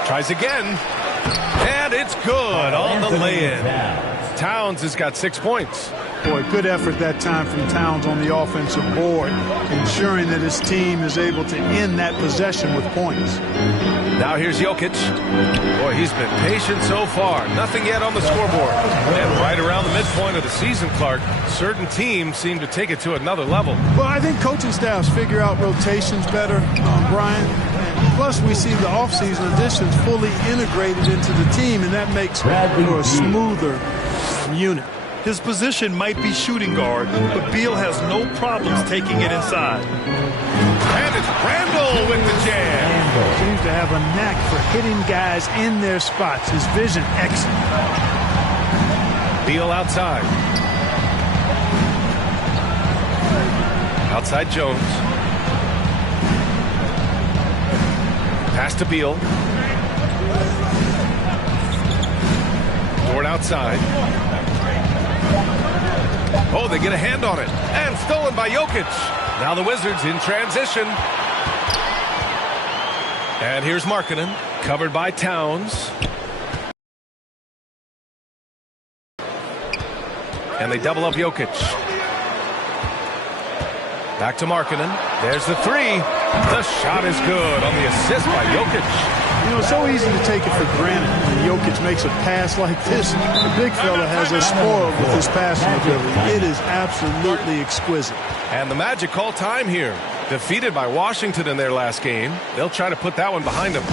Tries again. And it's good on the lay-in. Towns has got 6 points. Boy, good effort that time from Towns on the offensive board, ensuring that his team is able to end that possession with points. Now here's Jokic. Boy, he's been patient so far. Nothing yet on the scoreboard. And right around the midpoint of the season, Clark, certain teams seem to take it to another level. Well, I think coaching staffs figure out rotations better, Brian. Plus, we see the offseason additions fully integrated into the team, and that makes for a smoother unit. His position might be shooting guard, but Beal has no problems taking it inside. And it's Randall with the jam. Seems to have a knack for hitting guys in their spots. His vision, excellent. Beal outside. Outside Jones. Pass to Beal. Dort outside. Oh, they get a hand on it. And stolen by Jokic. Now the Wizards in transition. And here's Markkanen, covered by Towns. And they double up Jokic. Back to Markkanen. There's the 3. The shot is good on the assist by Jokic. You know, it's so easy to take it for granted when Jokic makes a pass like this. The big fella has us spoiled with his passing ability. It is absolutely exquisite. And the Magic call time here. Defeated by Washington in their last game. They'll try to put that one behind them.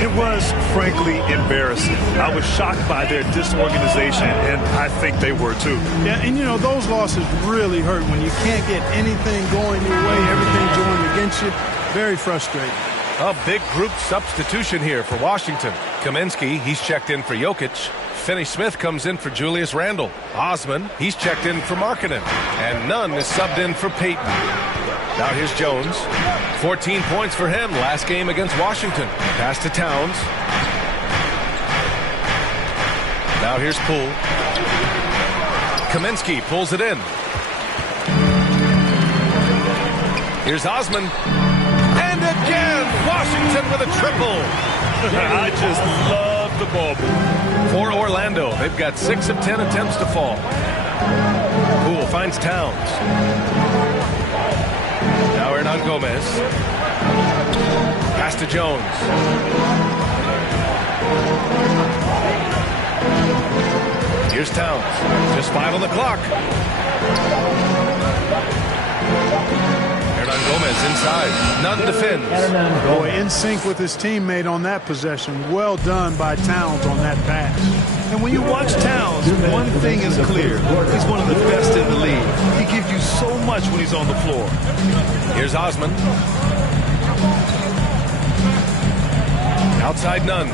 It was, frankly, embarrassing. I was shocked by their disorganization, and I think they were too. Yeah, and you know, those losses really hurt when you can't get anything going your way, everything's going against you. Very frustrating. A big group substitution here for Washington. Kaminsky, he's checked in for Jokic. Finney-Smith comes in for Julius Randle. Osman, he's checked in for Markkanen. And Nunn is subbed in for Payton. Now here's Jones. 14 points for him last game against Washington. Pass to Towns. Now here's Poole. Kaminsky pulls it in. Here's Osman. And again, Washington with a triple. I just love the ball move. For Orlando, they've got 6 of 10 attempts to fall. Poole finds Towns. Now Hernan Gomez. Pass to Jones. Here's Towns. Just 5 on the clock. Hernangomez inside. Nunn defends. Boy, in sync with his teammate on that possession. Well done by Towns on that pass. And when you watch Towns, one thing is clear. He's one of the best in the league. He gives you so much when he's on the floor. Here's Osman. Outside Nunn.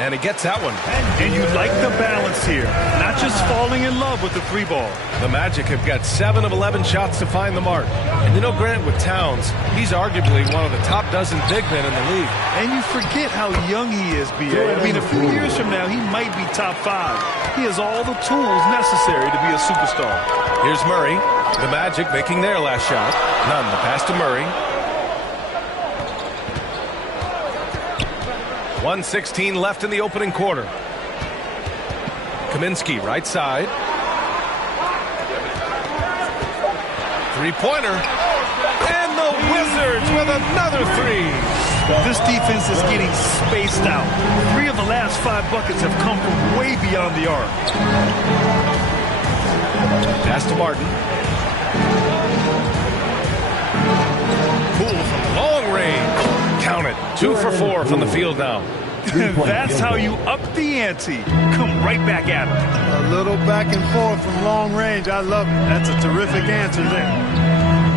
And he gets that one. And you like the balance here. Not just falling in love with the 3-ball. The Magic have got 7 of 11 shots to find the mark. And you know, Grant, with Towns, he's arguably one of the top dozen big men in the league. And you forget how young he is, B.A. I mean, a few years from now, he might be top 5. He has all the tools necessary to be a superstar. Here's Murray. The Magic making their last shot. Nunn, the pass to Murray. 1:16 left in the opening quarter. Kaminsky, right side. Three-pointer. And the Wizards with another 3. This defense is getting spaced out. 3 of the last 5 buckets have come from way beyond the arc. Pass to Martin. Poole from long range. Count it. 2 for 4 from the field now. That's how you up the ante. Come right back at him. A little back and forth from long range. I love it. That's a terrific answer there.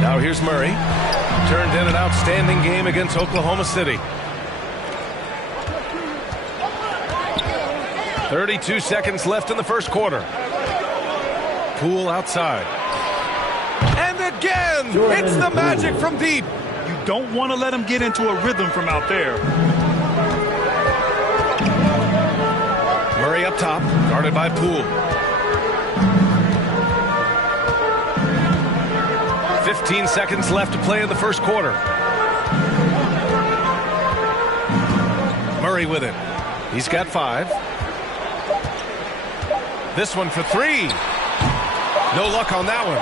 Now here's Murray. Turned in an outstanding game against Oklahoma City. 32 seconds left in the first quarter. Poole outside. And again, it's the Magic from deep. You don't want to let him get into a rhythm from out there. Murray up top, guarded by Poole. 15 seconds left to play in the first quarter. Murray with it. He's got 5. This one for 3. No luck on that one.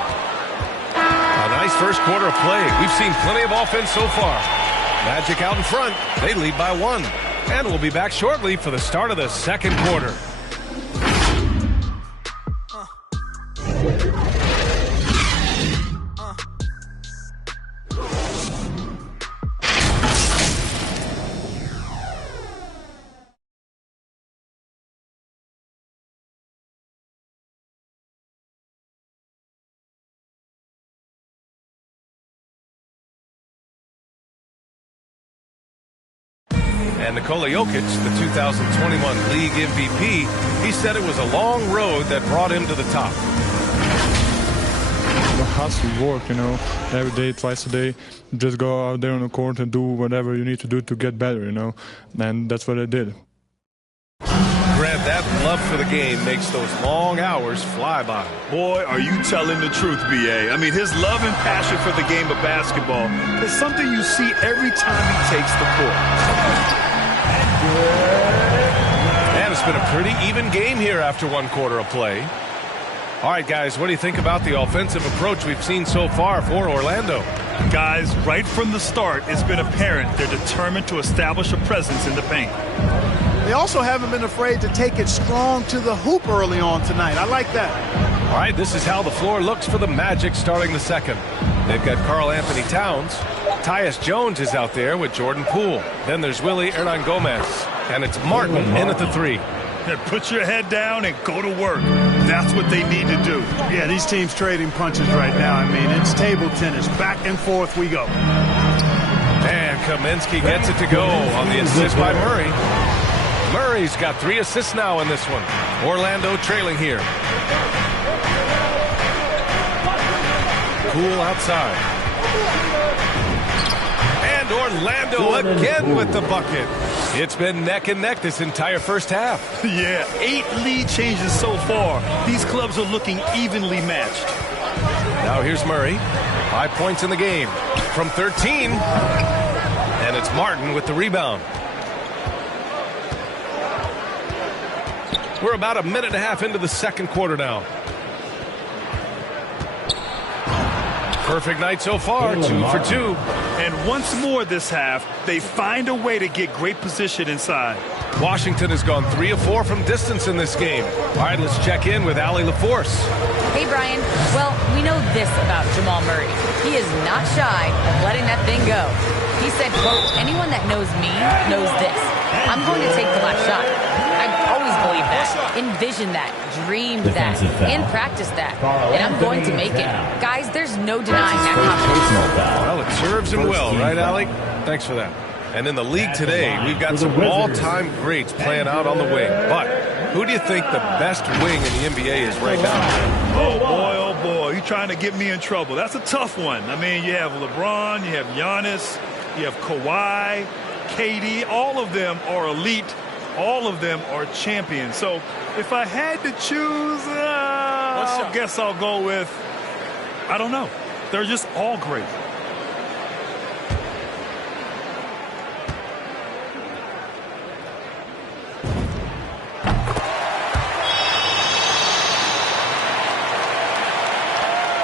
A nice first quarter of play. We've seen plenty of offense so far. Magic out in front. They lead by 1. And we'll be back shortly for the start of the second quarter. And Nikola Jokic, the 2021 league MVP, he said it was a long road that brought him to the top. It has to work, you know, every day, twice a day. Just go out there on the court and do whatever you need to do to get better, you know, and that's what I did. Grant, that love for the game makes those long hours fly by. Boy, are you telling the truth, B.A. I mean, his love and passion for the game of basketball is something you see every time he takes the court. And it's been a pretty even game here after 1 quarter of play. All right, guys, what do you think about the offensive approach we've seen so far for Orlando? Guys, right from the start, it's been apparent they're determined to establish a presence in the paint. They also haven't been afraid to take it strong to the hoop early on tonight. I like that. All right, this is how the floor looks for the Magic starting the second. They've got Karl Anthony Towns. Tyus Jones is out there with Jordan Poole. Then there's Willie Hernangomez. And it's Martin in at the 3. Put your head down and go to work. That's what they need to do. Yeah, these teams trading punches right now. I mean, it's table tennis. Back and forth we go. And Kaminsky gets it to go on the assist by Murray. Murray's got 3 assists now in this one. Orlando trailing here. Poole outside. And Orlando again with the bucket. It's been neck and neck this entire first half. Yeah, 8 lead changes so far. These clubs are looking evenly matched. Now here's Murray. 5 points in the game from 13. And it's Martin with the rebound. We're about a minute and a half into the second quarter now. Perfect night so far, 2 for 2. And once more this half, they find a way to get great position inside. Washington has gone 3 of 4 from distance in this game. All right, let's check in with Allie LaForce. Hey, Brian. Well, we know this about Jamal Murray. He is not shy of letting that thing go. He said, quote, anyone that knows me knows this. I'm going to take the last shot. I've always believed that, envisioned that, dreamed that, and practiced that. And I'm going to make it. Guys, there's no denying that confidence. Well, it serves him well, right, Allie? Thanks for that. And in the league today, we've got some all-time greats playing out on the wing. But who do you think the best wing in the NBA is right now? Oh, boy, you're trying to get me in trouble. That's a tough one. I mean, you have LeBron, you have Giannis, you have Kawhi, KD. All of them are elite. All of them are champions. So if I had to choose, I guess I'll go with, I don't know. They're just all great.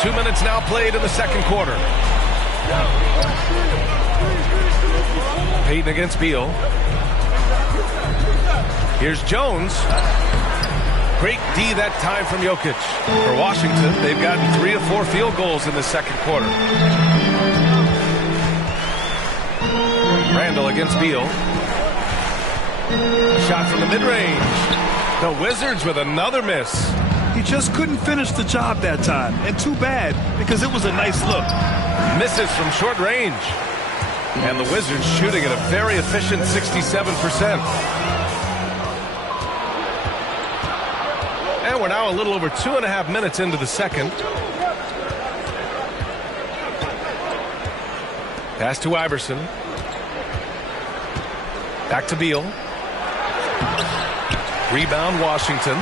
Two minutes now played in the second quarter. Payton against Beal. Here's Jones. Great D that time from Jokic. For Washington, they've gotten 3 of 4 field goals in the second quarter. Randall against Beal. A shot from the mid-range. The Wizards with another miss. He just couldn't finish the job that time. And too bad, because it was a nice look. Misses from short range. And the Wizards shooting at a very efficient 67%. And we're now a little over 2.5 minutes into the second. Pass to Iverson. Back to Beal. Rebound Washington.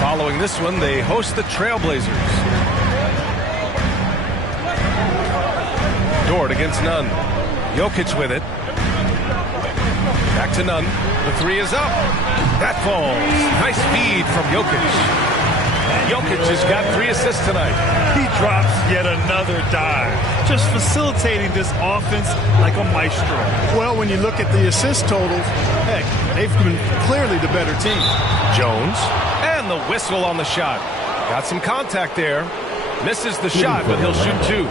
Following this one, they host the Trailblazers. Dort against Nunn. Jokic with it. Back to Nunn. The 3 is up. That falls. Nice feed from Jokic. Jokic has got 3 assists tonight. He drops yet another dive. Just facilitating this offense like a maestro. Well, when you look at the assist totals, heck, they've been clearly the better team. Jones. And the whistle on the shot. Got some contact there. Misses the shot, but he'll shoot 2.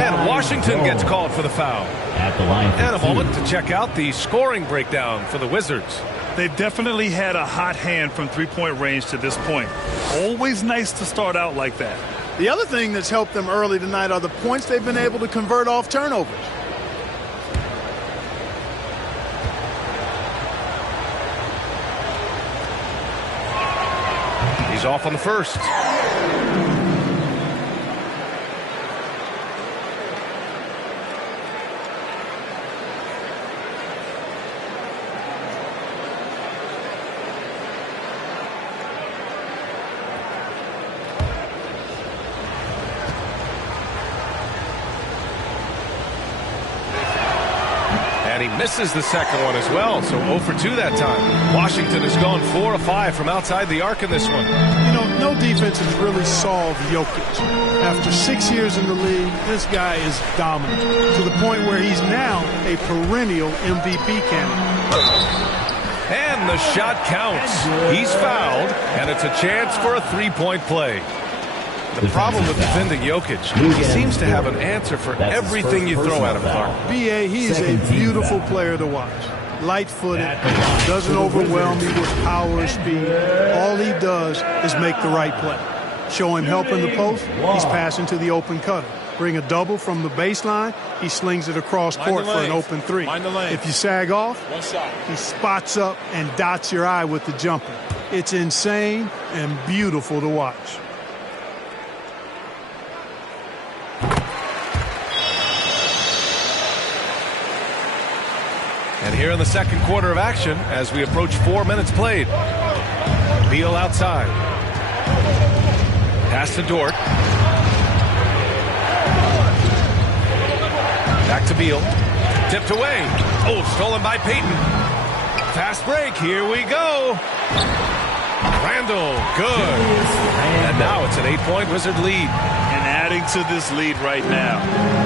And Washington gets called for the foul. And a moment to check out the scoring breakdown for the Wizards. They've definitely had a hot hand from three-point range to this point. Always nice to start out like that. The other thing that's helped them early tonight are the points they've been able to convert off turnovers. He's off on the first. And he misses the second one as well, so 0 for 2 that time. Washington has gone 4 of 5 from outside the arc in this one. You know, no defense has really solved Jokic. After 6 years in the league, this guy is dominant to the point where he's now a perennial MVP candidate. And the shot counts. He's fouled, and it's a chance for a three-point play. The problem with defending Jokic, he seems to have an answer for everything you throw at him, Clark. B.A., he is a beautiful player to watch. Light-footed, doesn't overwhelm you with power or speed. All he does is make the right play. Show him help in the post, he's passing to the open cutter. Bring a double from the baseline, he slings it across court for an open 3. If you sag off, he spots up and dots your eye with the jumper. It's insane and beautiful to watch. And here in the second quarter of action, as we approach 4 minutes played. Beal outside. Pass to Dort. Back to Beal. Tipped away. Oh, stolen by Payton. Fast break. Here we go. Randall, good. And now it's an 8-point Wizard lead. And adding to this lead right now,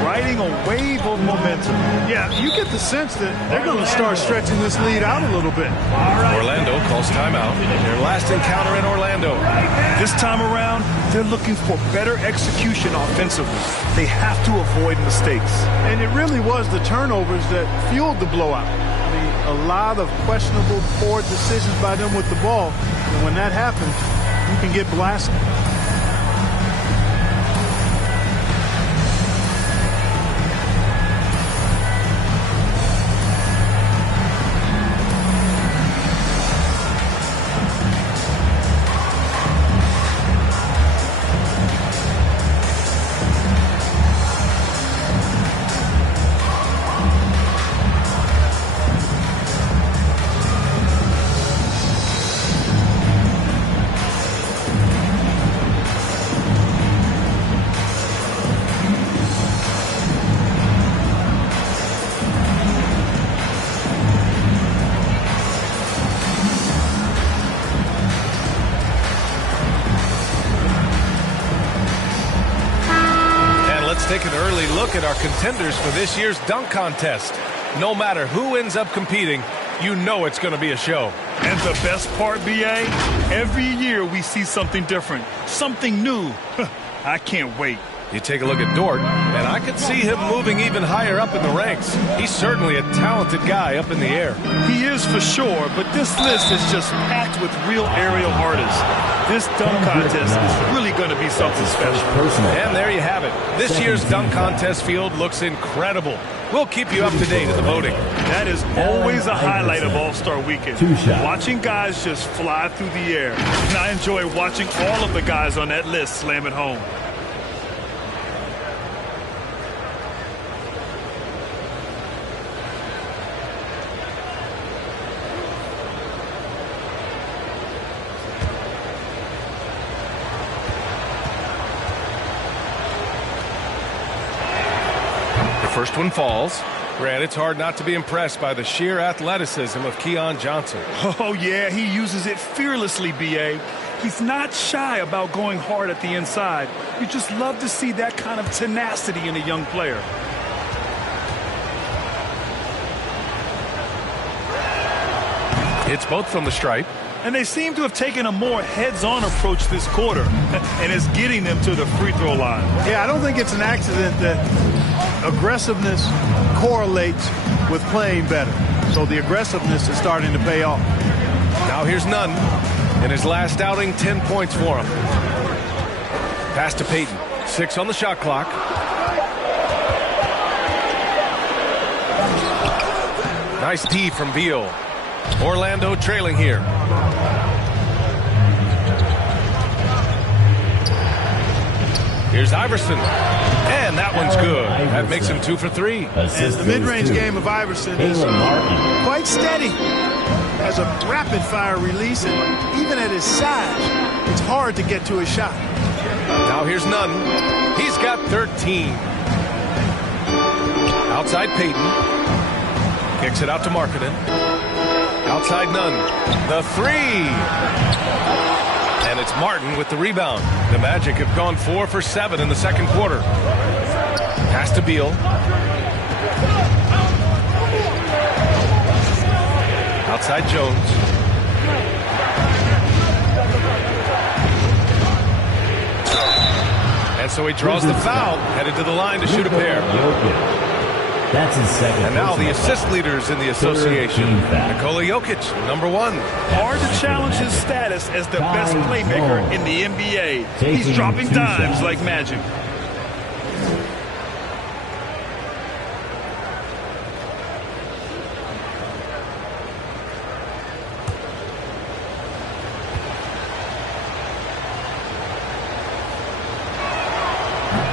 riding a wave of momentum. Yeah, you get the sense that they're going to start stretching this lead out a little bit. Orlando calls timeout. Their last encounter in Orlando. This time around, they're looking for better execution offensively. They have to avoid mistakes. And it really was the turnovers that fueled the blowout. I mean, a lot of questionable, poor decisions by them with the ball. And when that happens, you can get blasted. Take an early look at our contenders for this year's dunk contest. No matter who ends up competing, you know it's going to be a show. And the best part, B.A., every year we see something different, something new. I can't wait. You take a look at Dort, and I could see him moving even higher up in the ranks. He's certainly a talented guy up in the air. He is for sure, but this list is just packed with real aerial artists. This dunk contest is really going to be something special. And there you have it. This year's dunk contest field looks incredible. We'll keep you up to date in the voting. That is always a highlight of All-Star Weekend. Watching guys just fly through the air. And I enjoy watching all of the guys on that list slam it home. First one falls. Grant, it's hard not to be impressed by the sheer athleticism of Keon Johnson. Oh, yeah, he uses it fearlessly, B.A. He's not shy about going hard at the inside. You just love to see that kind of tenacity in a young player. It's both from the stripe. And they seem to have taken a more heads-on approach this quarter, and it's getting them to the free throw line. Yeah, I don't think it's an accident that aggressiveness correlates with playing better. So the aggressiveness is starting to pay off. Now here's Nunn. In his last outing, 10 points for him. Pass to Payton. 6 on the shot clock. Nice D from Beal. Orlando trailing here. Here's Iverson. And that one's good. That makes him 2 for 3. And the mid-range game of Iverson is quite steady. Has a rapid-fire release, and even at his size, it's hard to get to his shot. Now here's Nunn. He's got 13. Outside Payton. Kicks it out to Markkanen. Outside Nunn. The 3. And it's Martin with the rebound. The Magic have gone 4 for 7 in the second quarter. Pass to Beal. Outside Jones. And so he draws the foul, headed to the line to shoot a pair. That's his second. And now the assist leaders in the association. Nikola Jokic, number 1. Hard to challenge his status as the best playmaker in the NBA. He's dropping dimes like magic.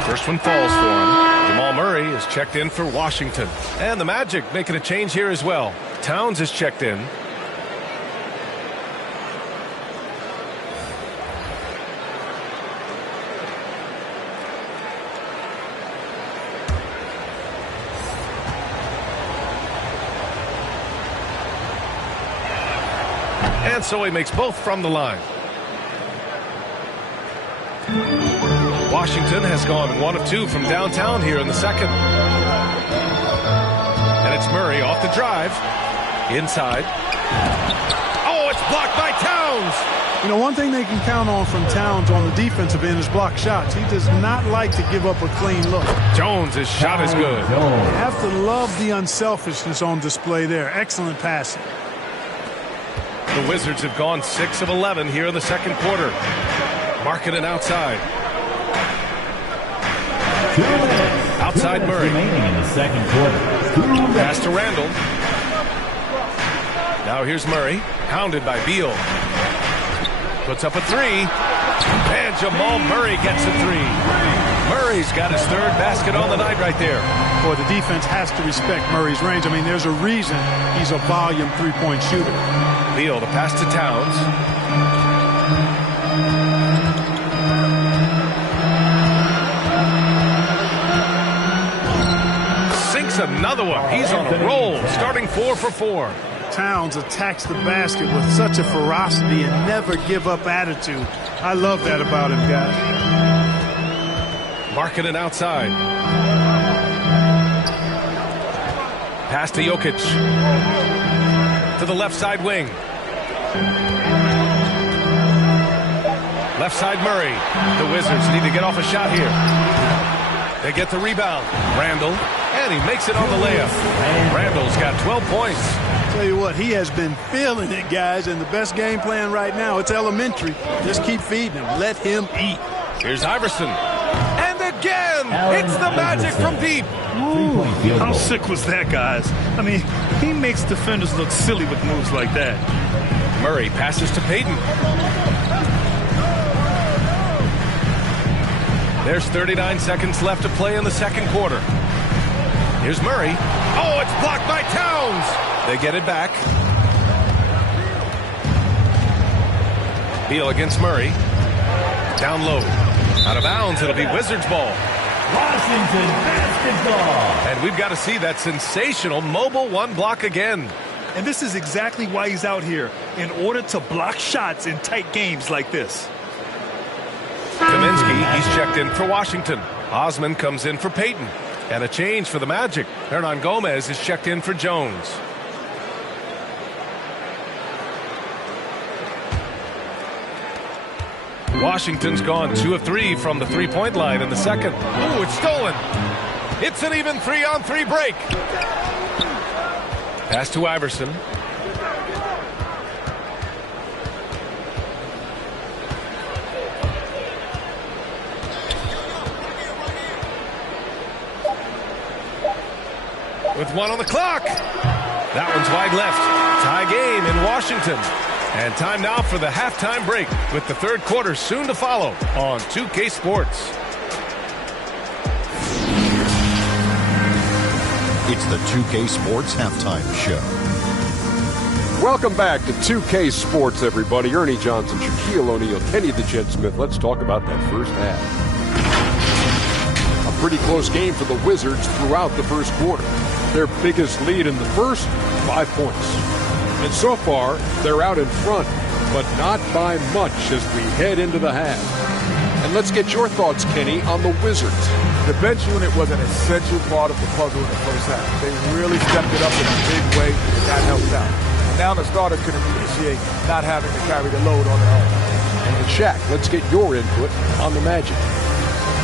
First one falls for him. Jamal Murray is checked in for Washington. And the Magic making a change here as well. Towns is checked in. And so he makes both from the line. Washington has gone 1 of 2 from downtown here in the second. And it's Murray off the drive. Inside. Oh, it's blocked by Towns. You know, one thing they can count on from Towns on the defensive end is block shots. He does not like to give up a clean look. Jones' his shot is good. You have to love the unselfishness on display there. Excellent passing. The Wizards have gone 6 of 11 here in the second quarter. Markkanen outside. Outside Murray. Remaining in the second quarter. Pass to Randall. Now here's Murray, hounded by Beal. Puts up a 3. And Jamal Murray gets a 3. Murray's got his third basket on the night right there. Boy, the defense has to respect Murray's range. I mean, there's a reason he's a volume three-point shooter. Beal, the pass to Towns. Sinks another one. He's on a roll, starting 4 for 4. Towns attacks the basket with such a ferocity and never give up attitude. I love that about him, guys. Markkanen outside. Pass to Jokic. To the left side wing. Left side Murray. The Wizards need to get off a shot here. They get the rebound. Randall. And he makes it on the layup. Randall's got 12 points. Tell you what, he has been feeling it, guys, and the best game plan right now, it's elementary. Just keep feeding him. Let him eat. Here's Iverson. And again, it's the Magic from deep. Ooh, how sick was that, guys? I mean, he makes defenders look silly with moves like that. Murray passes to Payton. There's 39 seconds left to play in the second quarter. Here's Murray. Oh, it's blocked by Towns. They get it back. Beal against Murray. Down low. Out of bounds. It'll be Wizards ball. Washington basketball. And we've got to see that sensational mobile one block again. And this is exactly why he's out here, in order to block shots in tight games like this. Kaminsky, he's checked in for Washington. Osman comes in for Payton. And a change for the Magic. Hernan Gomez is checked in for Jones. Washington's gone 2 of 3 from the three-point line in the second. Ooh, it's stolen. It's an even 3-on-3 break. Pass to Iverson. With 1 on the clock. That one's wide left. Tie game in Washington. And time now for the halftime break, with the third quarter soon to follow on 2K Sports. It's the 2K Sports Halftime Show. Welcome back to 2K Sports, everybody. Ernie Johnson, Shaquille O'Neal, Kenny the Jet Smith. Let's talk about that first half. A pretty close game for the Wizards throughout the first quarter. Their biggest lead in the first, 5 points. And so far, they're out in front, but not by much as we head into the half. And let's get your thoughts, Kenny, on the Wizards. The bench unit was an essential part of the puzzle in the first half. They really stepped it up in a big way, and that helped out. Now the starter can appreciate not having to carry the load on their own. And Shaq, let's get your input on the Magic.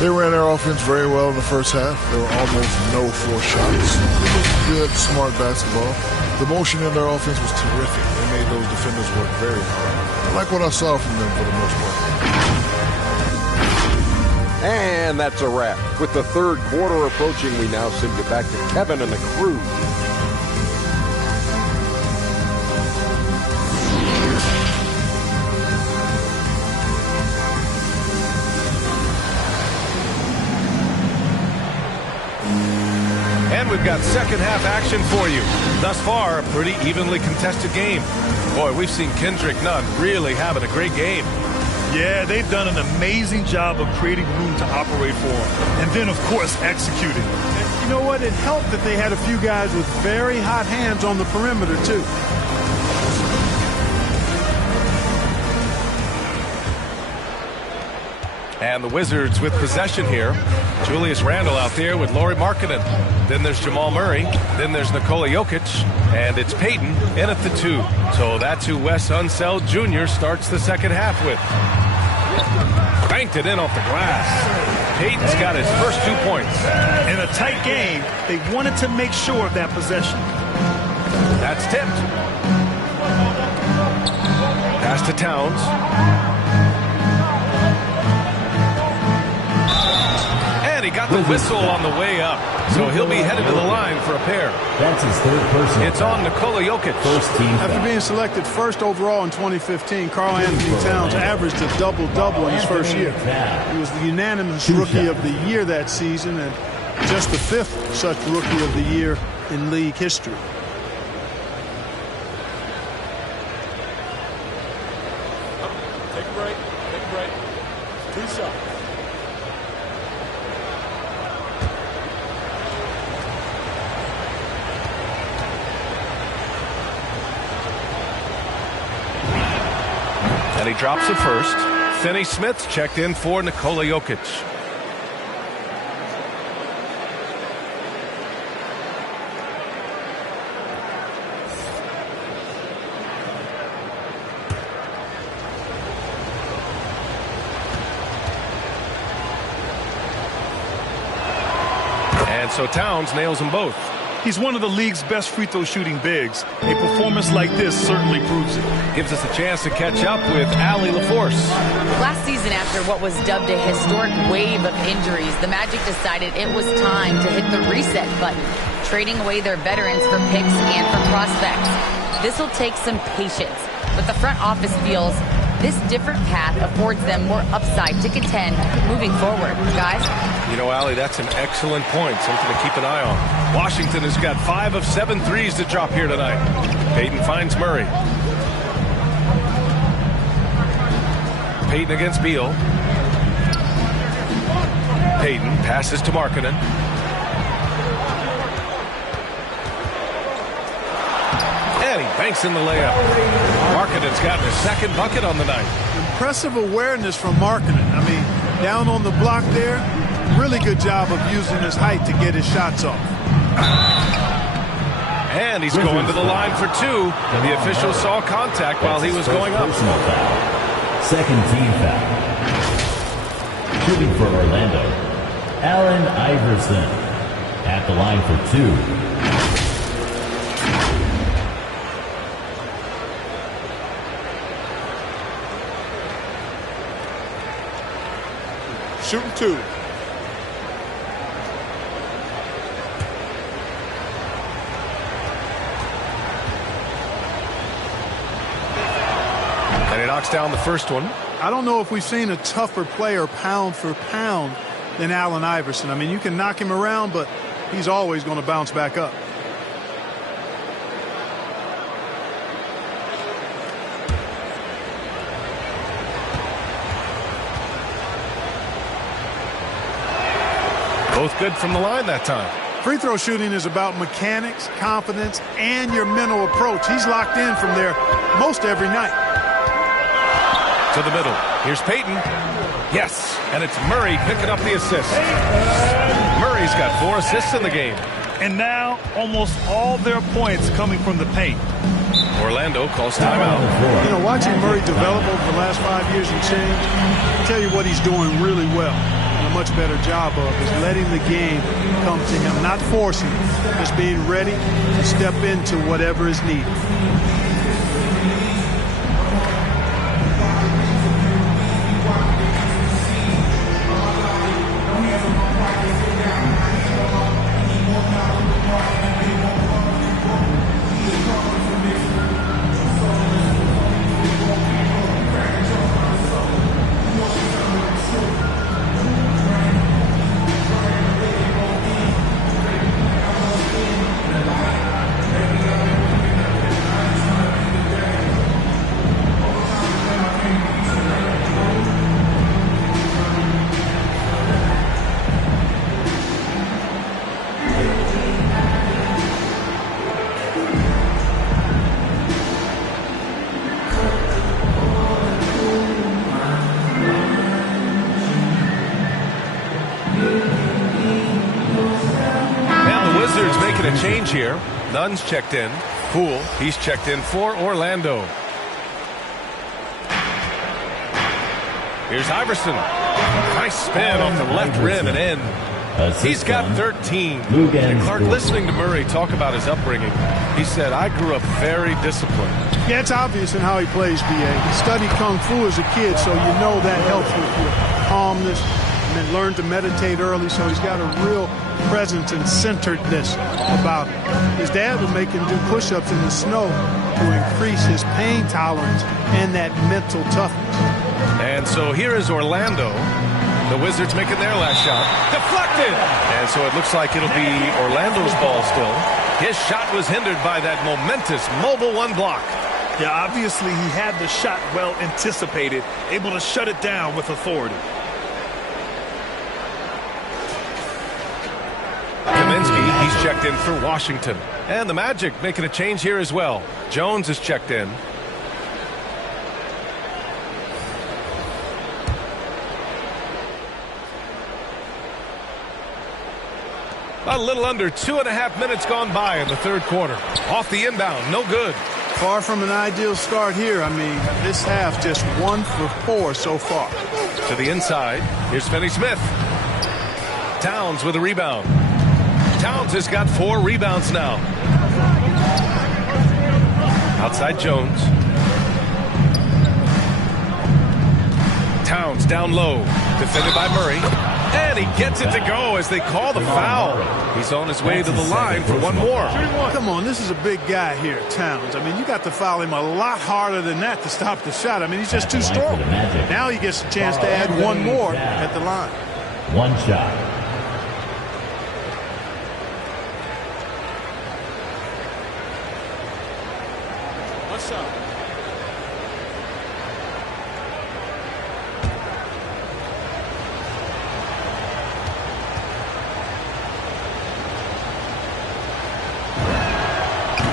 They ran their offense very well in the first half. There were almost no forced shots. It was good, smart basketball. The motion in their offense was terrific. They made those defenders work very hard. I like what I saw from them for the most part. And that's a wrap. With the third quarter approaching, we now send you back to Kevin and the crew. And we've got second half action for you. Thus far, a pretty evenly contested game. Boy, we've seen Kendrick Nunn really having a great game. Yeah, they've done an amazing job of creating room to operate for him. And then, of course, executing. And you know what? It helped that they had a few guys with very hot hands on the perimeter, too. And the Wizards with possession here. Julius Randle out there with Lauri Markkanen. Then there's Jamal Murray. Then there's Nikola Jokic. And it's Payton in at the 2. So that's who Wes Unseld Jr. starts the second half with. Banked it in off the glass. Payton's got his first 2 points. In a tight game, they wanted to make sure of that possession. That's tipped. Pass to Towns. And he got the whistle on the way up. So he'll be headed to the line for a pair. That's his third personal. It's on Nikola Jokic. First team. After being selected first overall in 2015, Karl Anthony Towns averaged a double-double in his first year. He was the unanimous Rookie of the Year that season and just the 5th such Rookie of the Year in league history. Take a break. Take a break. 2 shots. And he drops it first. Finney Smith checked in for Nikola Jokic. And so Towns nails them both. He's one of the league's best free throw shooting bigs. A performance like this certainly proves it. Gives us a chance to catch up with Allie LaForce. Last season, after what was dubbed a historic wave of injuries, the Magic decided it was time to hit the reset button, trading away their veterans for picks and for prospects. This will take some patience, but the front office feels this different path affords them more upside to contend moving forward. Guys? You know, Allie, that's an excellent point. Something to keep an eye on. Washington has got 5 of 7 threes to drop here tonight. Payton finds Murray. Payton against Beal. Payton passes to Markkanen. And he banks in the layup. Markkanen's gotten his second bucket on the night. Impressive awareness from Markkanen. I mean, down on the block there, really good job of using his height to get his shots off. And he's going to the line for 2. The official saw contact while he was going up. Second team foul. Shooting for Orlando, Allen Iverson. At the line for 2. Shooting 2. And he knocks down the first one. I don't know if we've seen a tougher player pound for pound than Allen Iverson. I mean, you can knock him around, but he's always going to bounce back up. Both good from the line that time. Free throw shooting is about mechanics, confidence, and your mental approach. He's locked in from there most every night. To the middle. Here's Payton. Yes, and it's Murray picking up the assist. Murray's got 4 assists in the game. And now almost all their points coming from the paint. Orlando calls timeout. You know, watching Murray develop over the last 5 years and change, I'll tell you what he's doing really well and a much better job of is letting the game come to him, not forcing it, just being ready to step into whatever is needed. change here. Nunn's checked in. Poole, he's checked in for Orlando. Here's Iverson. Nice spin off the left rim and in. He's got 13. And Clark, listening to Murray talk about his upbringing, he said, I grew up very disciplined. Yeah, it's obvious in how he plays, B.A. He studied Kung Fu as a kid, so you know that helps with your calmness. And then learned to meditate early, so he's got a real presence and centeredness about him. His dad would make him do push-ups in the snow to increase his pain tolerance and that mental toughness. And so here is Orlando. The Wizards making their last shot. Deflected! And so it looks like it'll be Orlando's ball still. His shot was hindered by that momentous mobile one block. Yeah, obviously he had the shot well anticipated, able to shut it down with authority. Kaminsky, he's checked in for Washington. And the Magic making a change here as well. Jones is checked in. A little under 2.5 minutes gone by in the third quarter. Off the inbound, no good. Far from an ideal start here. I mean, this half just 1 for 4 so far. To the inside, here's Finney-Smith. Towns with a rebound. Towns has got 4 rebounds now. Outside Jones. Towns down low, defended by Murray. And he gets it to go as they call the foul. He's on his way to the line for one more. Come on, this is a big guy here, Towns. I mean, you got to foul him a lot harder than that to stop the shot. I mean, he's just too strong. Now he gets a chance to add one more at the line. One shot. What's up?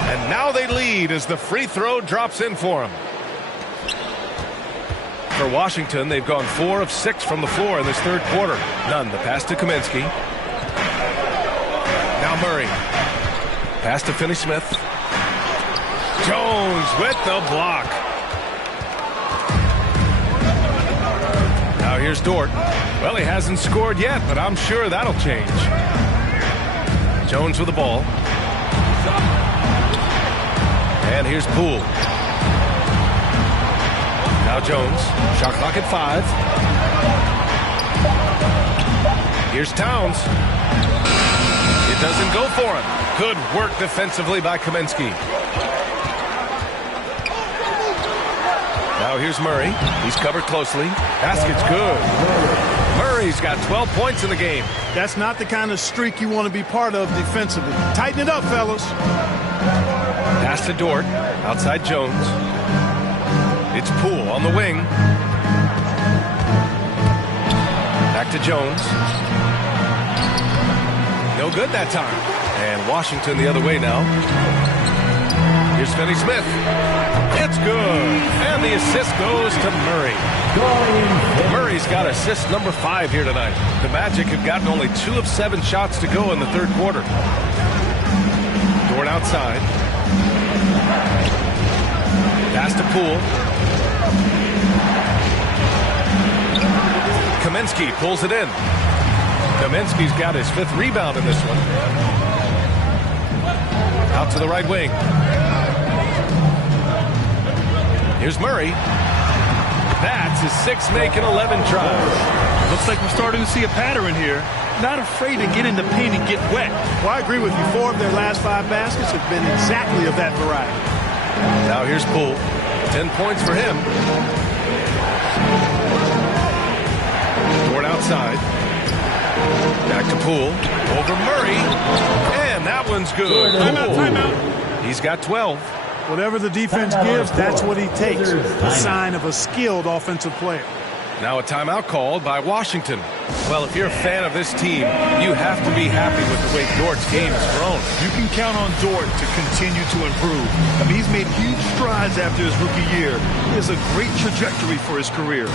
And now they lead as the free throw drops in for them. For Washington, they've gone 4 of 6 from the floor in this third quarter. Nunn, the pass to Kaminsky. Now Murray. Pass to Finney-Smith. Jones with the block. Now here's Dort. Well, he hasn't scored yet, but I'm sure that'll change. Jones with the ball. And here's Poole. Now Jones. Shot clock at 5. Here's Towns. It doesn't go for him. Good work defensively by Kaminsky. Now here's Murray. He's covered closely. Basket's good. Murray's got 12 points in the game. That's not the kind of streak you want to be part of defensively. Tighten it up, fellas. Pass to Dort. Outside Jones. It's Poole on the wing. Back to Jones. No good that time. And Washington the other way now. Here's Finney-Smith. It's good. And the assist goes to Murray. Murray's got assist number 5 here tonight. The Magic have gotten only 2 of 7 shots to go in the third quarter. Dort outside. Pass to Poole. Kaminsky pulls it in. Kaminsky's got his 5th rebound in this one. Out to the right wing. Here's Murray. That's his 6th make in 11 tries. Looks like we're starting to see a pattern here. Not afraid to get in the paint and get wet. Well, I agree with you. 4 of their last 5 baskets have been exactly of that variety. Now here's Poole. 10 points for him. Dort outside. Back to Poole. Over Murray. And that one's good. Timeout. He's got 12. Whatever the defense gives, that's what he takes. A sign of a skilled offensive player. Now a timeout called by Washington. Well, if you're a fan of this team, you have to be happy with the way Dort's game has grown. You can count on Dort to continue to improve. I mean, he's made huge strides after his rookie year. He has a great trajectory for his career.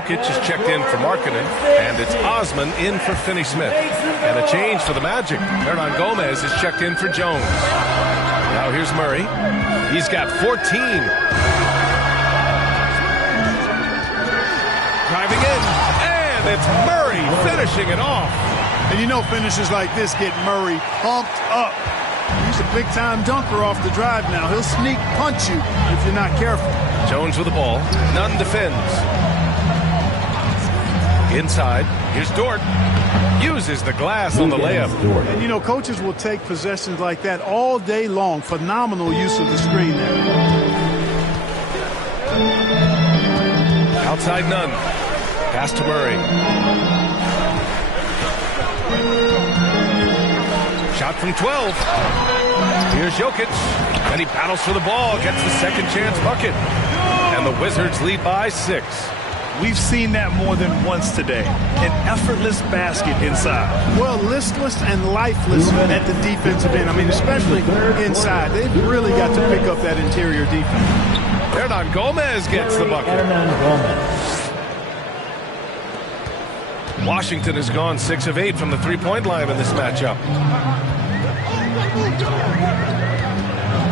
Jokic is checked in for Markkanen, and it's Osman in for Finney-Smith. And a change for the Magic. Hernan Gomez is checked in for Jones. Now here's Murray. He's got 14. Driving in, and it's Murray finishing it off. And you know finishes like this get Murray pumped up. He's a big-time dunker off the drive now. He'll sneak punch you if you're not careful. Jones with the ball. Nunn defends. Inside. Here's Dort. Uses the glass on the layup. And, you know, coaches will take possessions like that all day long. Phenomenal use of the screen there. Outside Nunn. Pass to Murray. Shot from 12. Here's Jokic. And he battles for the ball. Gets the second chance bucket. And the Wizards lead by 6. We've seen that more than once today. An effortless basket inside. Well, listless and lifeless at the defensive end. I mean, especially inside. They've really got to pick up that interior defense. Hernan Gomez gets the bucket. Washington has gone 6 of 8 from the three-point line in this matchup.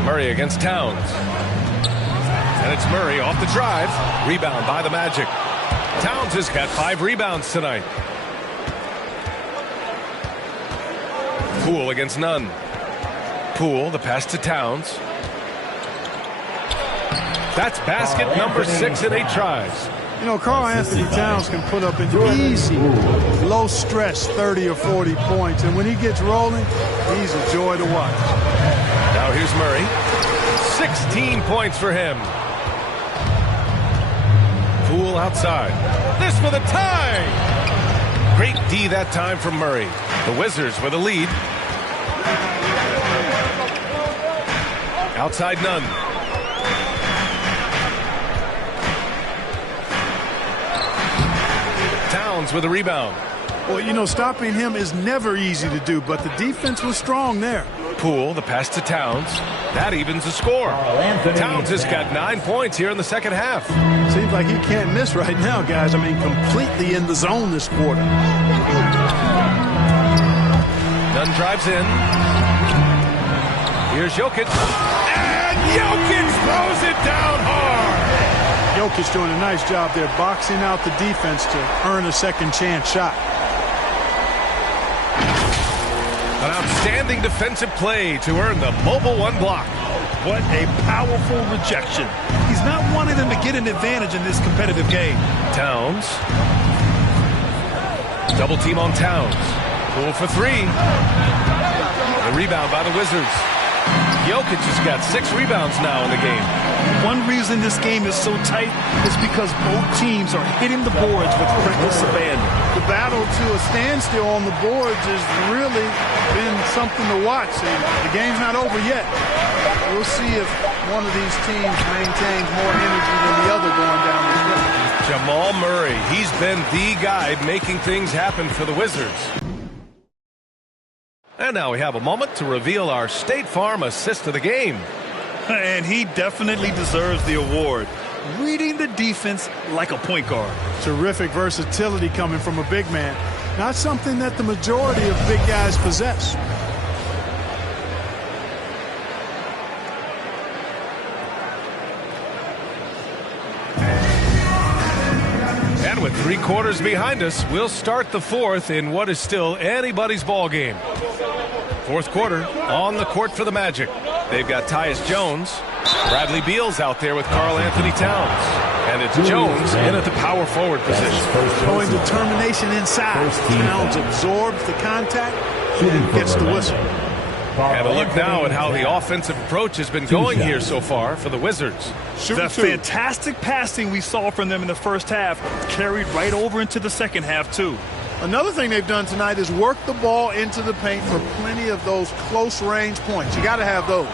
Murray against Towns. And it's Murray off the drive. Rebound by the Magic. Towns has got 5 rebounds tonight. Poole against Nunn. Poole, the pass to Towns. That's basket number 6 in 8 tries. You know, Karl Anthony Towns can put up an easy, low-stress 30 or 40 points. And when he gets rolling, he's a joy to watch. Now here's Murray. 16 points for him. Poole outside. This for the tie. Great D that time from Murray. The Wizards with a lead. Outside Nunn. Towns with a rebound. Well, you know, stopping him is never easy to do, but the defense was strong there. Poole, the pass to Towns. That evens the score. Towns has got 9 points here in the second half. Seems like he can't miss right now, guys. I mean, completely in the zone this quarter. Nunn drives in. Here's Jokic. And Jokic throws it down hard. Jokic doing a nice job there, boxing out the defense to earn a second chance shot. An outstanding defensive play to earn the Mobile One block. What a powerful rejection. He's not wanting them to get an advantage in this competitive game. Towns. Double team on Towns. Poole for 3. The rebound by the Wizards. Jokic has got 6 rebounds now in the game. One reason this game is so tight is because both teams are hitting the boards with reckless abandon. The battle to a standstill on the boards has really been something to watch. And the game's not over yet. We'll see if one of these teams maintains more energy than the other going down the stretch. Jamal Murray, he's been the guy making things happen for the Wizards. And now we have a moment to reveal our State Farm assist of the game. And he definitely deserves the award. Reading the defense like a point guard. Terrific versatility coming from a big man. Not something that the majority of big guys possess. And with 3 quarters behind us, we'll start the 4th in what is still anybody's ball game. 4th quarter on the court for the Magic. They've got Tyus Jones. Bradley Beal's out there with Karl Anthony Towns. And it's Jones in at the power forward position. Showing determination inside. Towns absorbs the contact and gets the whistle. And a look now at how the offensive approach has been going here so far for the Wizards. The fantastic passing we saw from them in the first half carried right over into the second half, too. Another thing they've done tonight is work the ball into the paint for plenty of those close-range points. You got to have those.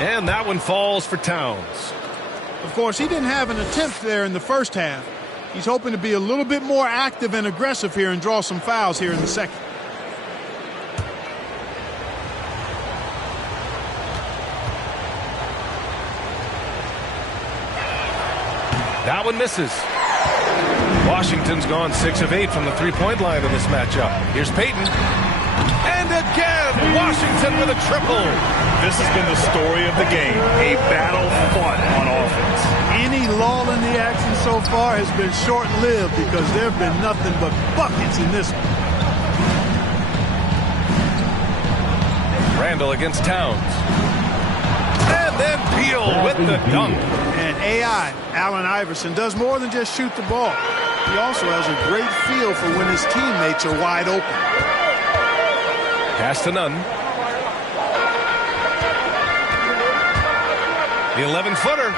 And that one falls for Towns. Of course, he didn't have an attempt there in the first half. He's hoping to be a little bit more active and aggressive here and draw some fouls here in the second. That one misses. Washington's gone 6 of 8 from the three-point line in this matchup. Here's Payton. And again, Washington with a triple. This has been the story of the game, a battle fought on offense. Any lull in the action so far has been short-lived because there have been nothing but buckets in this one. Randall against Towns. And then Beal with the dunk. And AI, Allen Iverson, does more than just shoot the ball. He also has a great feel for when his teammates are wide open. Pass to Nunn. The 11-footer.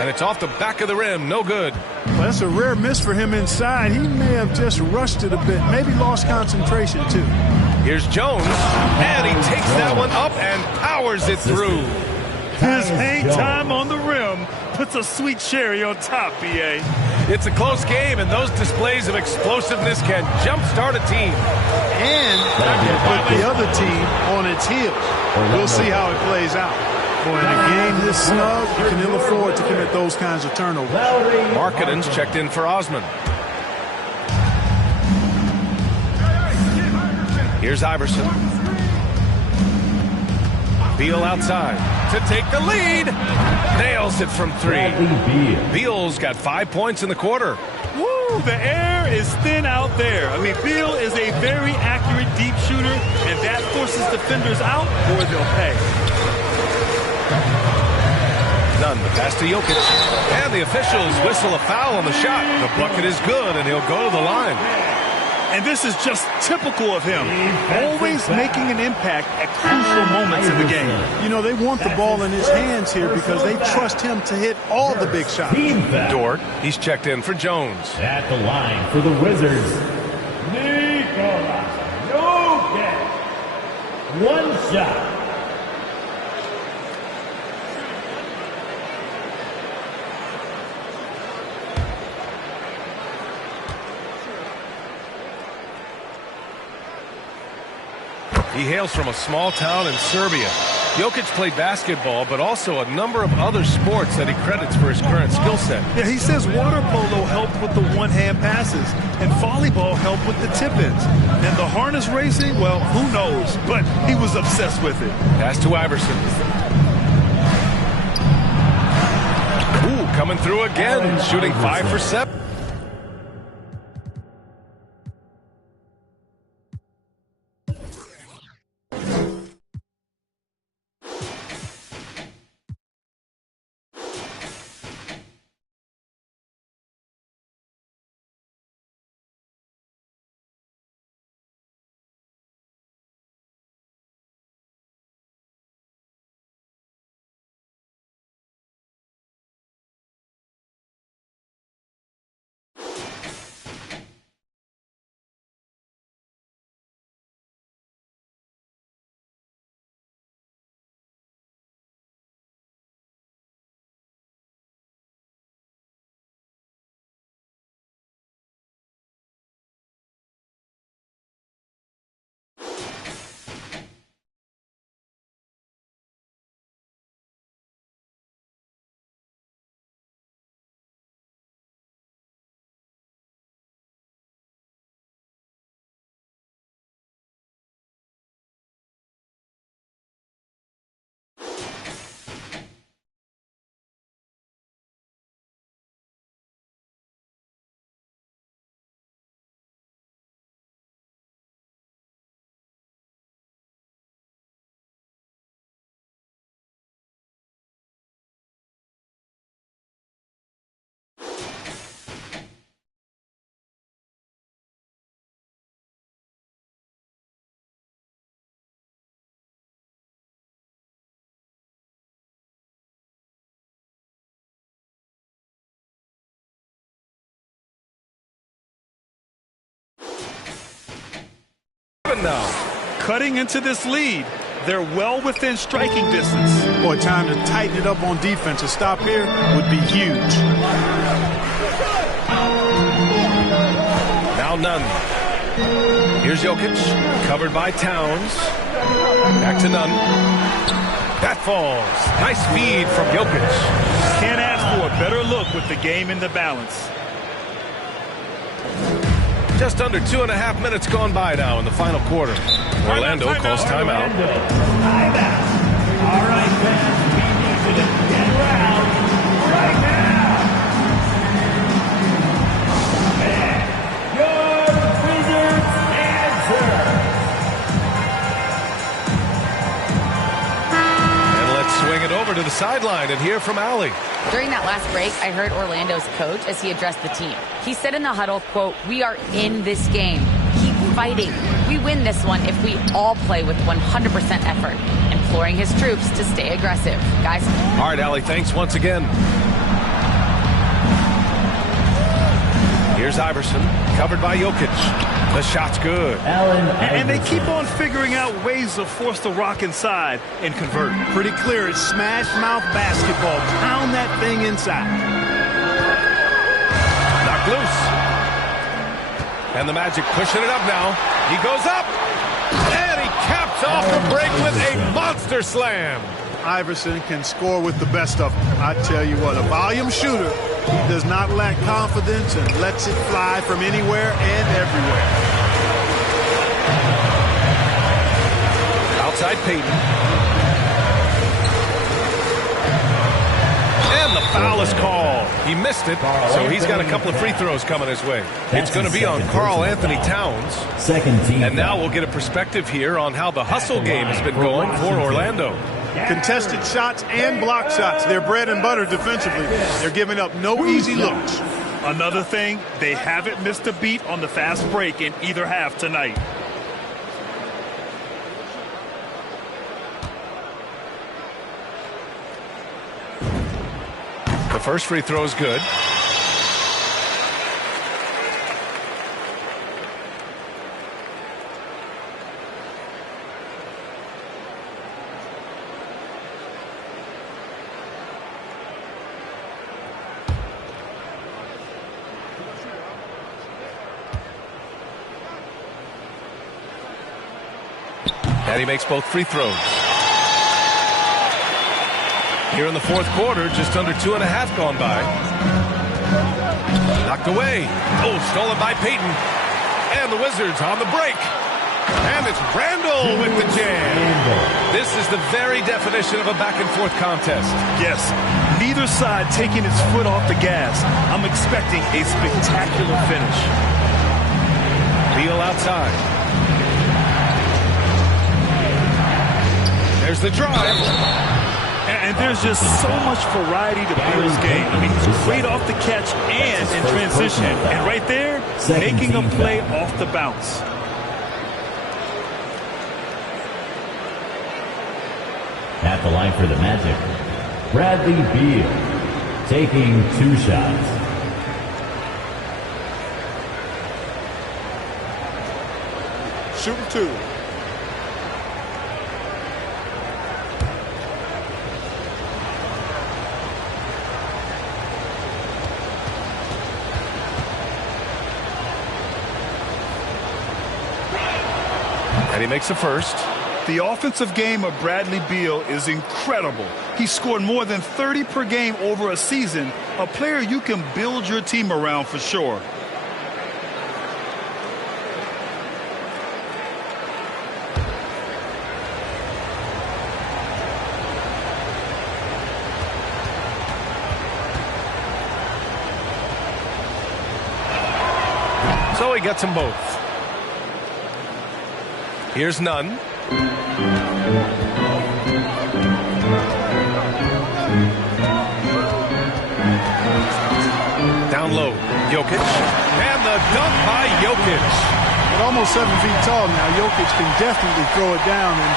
And it's off the back of the rim. No good. Well, that's a rare miss for him inside. He may have just rushed it a bit. Maybe lost concentration, too. Here's Jones. And he takes that one up and powers it through. His hang time on the rim puts a sweet cherry on top, B.A. It's a close game, and those displays of explosiveness can jumpstart a team. And put the other team on its heels. We'll see how it plays out. Boy, in a game this snug, you can ill afford to commit those kinds of turnovers. Markkanen's checked in for Osman. Here's Iverson. Beal outside to take the lead. Nails it from 3. Beal's got 5 points in the quarter. Woo, the air is thin out there. I mean, Beal is a very accurate deep shooter, and that forces defenders out or they'll pay. Nunn, the pass to Jokic. And the officials whistle a foul on the shot. The bucket is good, and he'll go to the line. And this is just typical of him. Always making an impact at crucial moments in the game. You know, they want the ball in his hands here because they trust him to hit all the big shots. Dort, he's checked in for Jones. At the line for the Wizards, Nikola Jokic. One shot. He hails from a small town in Serbia. Jokic played basketball, but also a number of other sports that he credits for his current skill set. Yeah, he says water polo helped with the one-hand passes, and volleyball helped with the tip-ins. And the harness racing, well, who knows? But he was obsessed with it. Pass to Iverson. Ooh, coming through again, shooting 5 for 7. Now, cutting into this lead, they're well within striking distance. Boy, time to tighten it up on defense. A stop here would be huge. Now Nunn. Here's Jokic, covered by Towns. Back to Nunn. That falls. Nice feed from Jokic. Can't ask for a better look with the game in the balance. Just under 2.5 minutes gone by now in the final quarter. Orlando calls timeout. All right, fans, we need you to get loud right now. And your Wizards answer. And let's swing it over to the sideline and hear from Allie. During that last break, I heard Orlando's coach as he addressed the team. He said in the huddle, quote, "We are in this game. Keep fighting. We win this one if we all play with 100% effort," imploring his troops to stay aggressive. Guys. All right, Allie, thanks once again. Here's Iverson, covered by Jokic. The shot's good. And they keep on figuring out ways to force the rock inside and convert. Pretty clear. It's smash mouth basketball. Pound that thing inside. Knocked loose. And the Magic pushing it up now. He goes up. And he caps off the break with a monster slam. Iverson can score with the best of them. I tell you what, a volume shooter. He does not lack confidence and lets it fly from anywhere and everywhere. Outside Payton. And the foul is called. He missed it, so he's got a couple of free throws coming his way. It's going to be on Karl Anthony Towns. Second team. And now we'll get a perspective here on how the hustle game has been going for Orlando. Contested shots and block shots. They're bread and butter defensively. They're giving up no easy looks. Another thing, they haven't missed a beat on the fast break in either half tonight. The first free throw is good. And he makes both free throws. Here in the fourth quarter, just under 2.5 gone by. Knocked away. Oh, stolen by Payton. And the Wizards on the break. And it's Randall with the jam. This is the very definition of a back-and-forth contest. Yes, neither side taking its foot off the gas. I'm expecting a spectacular finish. Beal outside. There's the drive. And there's just so much variety to Beal's game. I mean, he's great off the catch and in transition. And right there, making a play off the bounce. At the line for the Magic, Bradley Beal taking 2 shots. Shooting 2. And he makes the first. The offensive game of Bradley Beal is incredible. He scored more than 30 per game over a season, a player you can build your team around for sure. So he gets them both. Here's Nunn. Down low, Jokic. And the dunk by Jokic. At almost 7 feet tall now, Jokic can definitely throw it down, and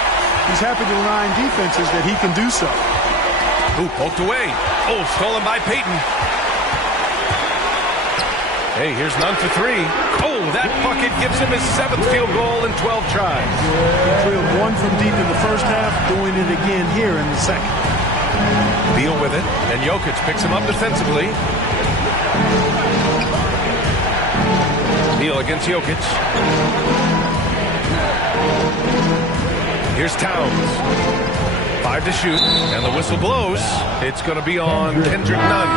he's happy to remind defenses that he can do so. Ooh, poked away. Oh, stolen by Payton. Hey, here's Nunn for 3. Oh, that bucket gives him his 7th field goal in 12 tries. He drilled 1 from deep in the first half, doing it again here in the second. Beal with it, and Jokic picks him up defensively. Beal against Jokic. Here's Towns. 5 to shoot, and the whistle blows. It's going to be on Kendrick Nunn.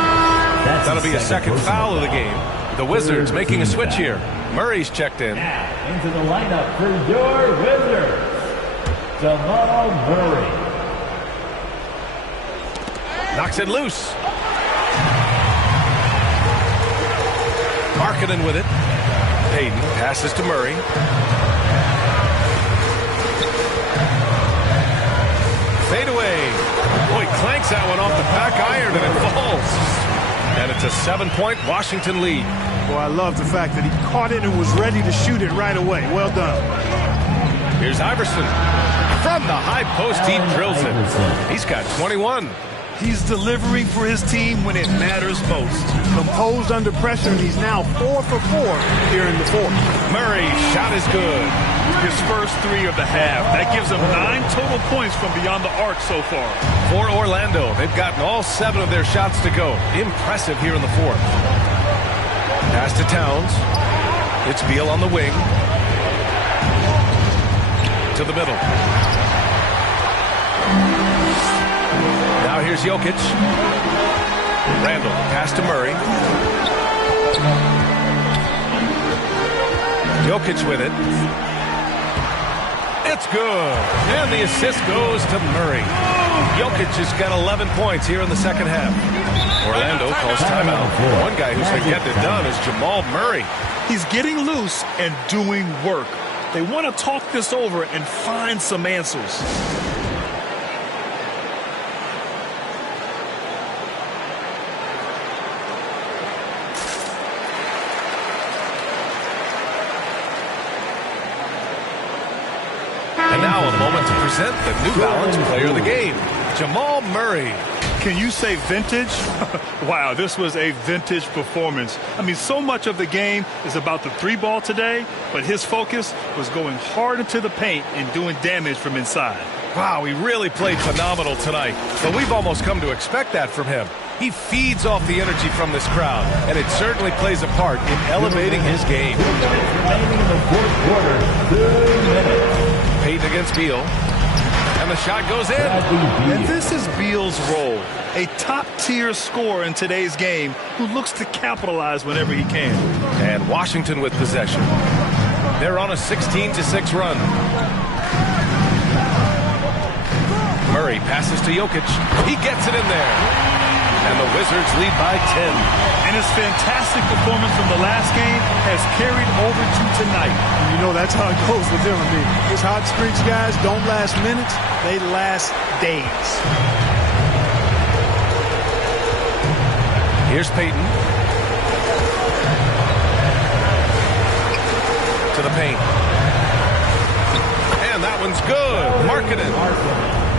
That'll be a second foul of the game. The Wizards making a switch here. Murray's checked in. Now, into the lineup for your Wizards, Jamal Murray. Knocks it loose. Markkanen with it. Payton passes to Murray. Fade away. Boy, clanks that one off the back iron and it falls. And it's a 7-point Washington lead. Boy, I love the fact that he caught it and was ready to shoot it right away. Well done. Here's Iverson. From the high post, he drills it. He's got 21. He's delivering for his team when it matters most. Composed under pressure, and he's now 4 for 4 here in the fourth. Murray's shot is good. His first 3 of the half. That gives him 9 total points from beyond the arc so far. For Orlando, they've gotten all 7 of their shots to go. Impressive here in the fourth. Pass to Towns. It's Beal on the wing. To the middle. Now here's Jokic. Randall, pass to Murray. Jokic with it. It's good. And the assist goes to Murray. Jokic has got 11 points here in the second half. Orlando calls timeout. One guy who's been getting it done is Jamal Murray. He's getting loose and doing work. They want to talk this over and find some answers. And now a moment to present the New Balance Player of the Game, Jamal Murray. Can you say vintage? Wow, this was a vintage performance. I mean, so much of the game is about the 3-ball today, but his focus was going hard into the paint and doing damage from inside. Wow, he really played phenomenal tonight, but we've almost come to expect that from him. He feeds off the energy from this crowd, and it certainly plays a part in elevating his game. Remaining in the fourth quarter, 2 minutes. Payton against Beal. And the shot goes in. And this is Beal's role. A top-tier scorer in today's game who looks to capitalize whenever he can. And Washington with possession. They're on a 16-6 run. Murray passes to Jokic. He gets it in there. And the Wizards lead by 10. And his fantastic performance from the last game has carried over to tonight. And you know that's how it goes with him. I mean, his hot streaks, guys, don't last minutes. They last days. Here's Payton. To the paint. And that one's good. Markkanen.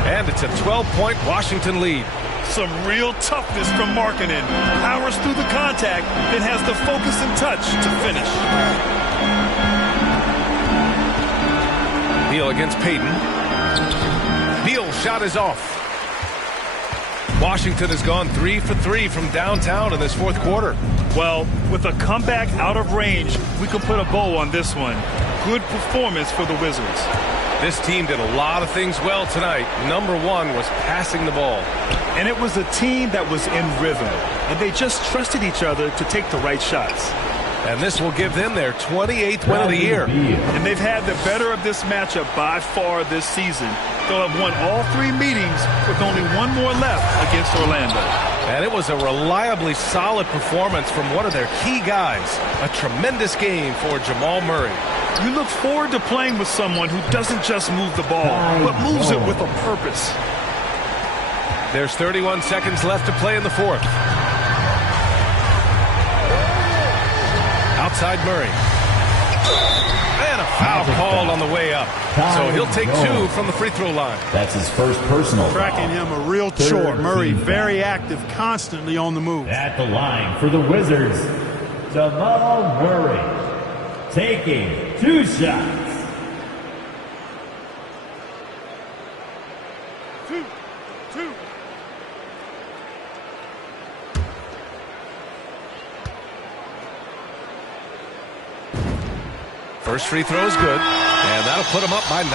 And it's a 12-point Washington lead. Some real toughness from Markkanen. Powers through the contact, then has the focus and touch to finish. Beal against Payton. Beal's shot is off. Washington has gone 3 for 3 from downtown in this fourth quarter. Well, with a comeback out of range, we can put a bow on this one. Good performance for the Wizards. This team did a lot of things well tonight. Number one was passing the ball. And it was a team that was in rhythm. And they just trusted each other to take the right shots. And this will give them their 28th win of the year. And they've had the better of this matchup by far this season. They'll have won all 3 meetings with only 1 more left against Orlando. And it was a reliably solid performance from one of their key guys. A tremendous game for Jamal Murray. You look forward to playing with someone who doesn't just move the ball, but moves it with a purpose. There's 31 seconds left to play in the fourth. Outside Murray. And a foul called on the way up. So he'll take 2 from the free throw line. That's his first personal. Tracking him a real chore. Murray very active, constantly on the move. At the line for the Wizards, Jamal Murray. Taking 2 shots. 2. First free throw is good, and that'll put him up by 9.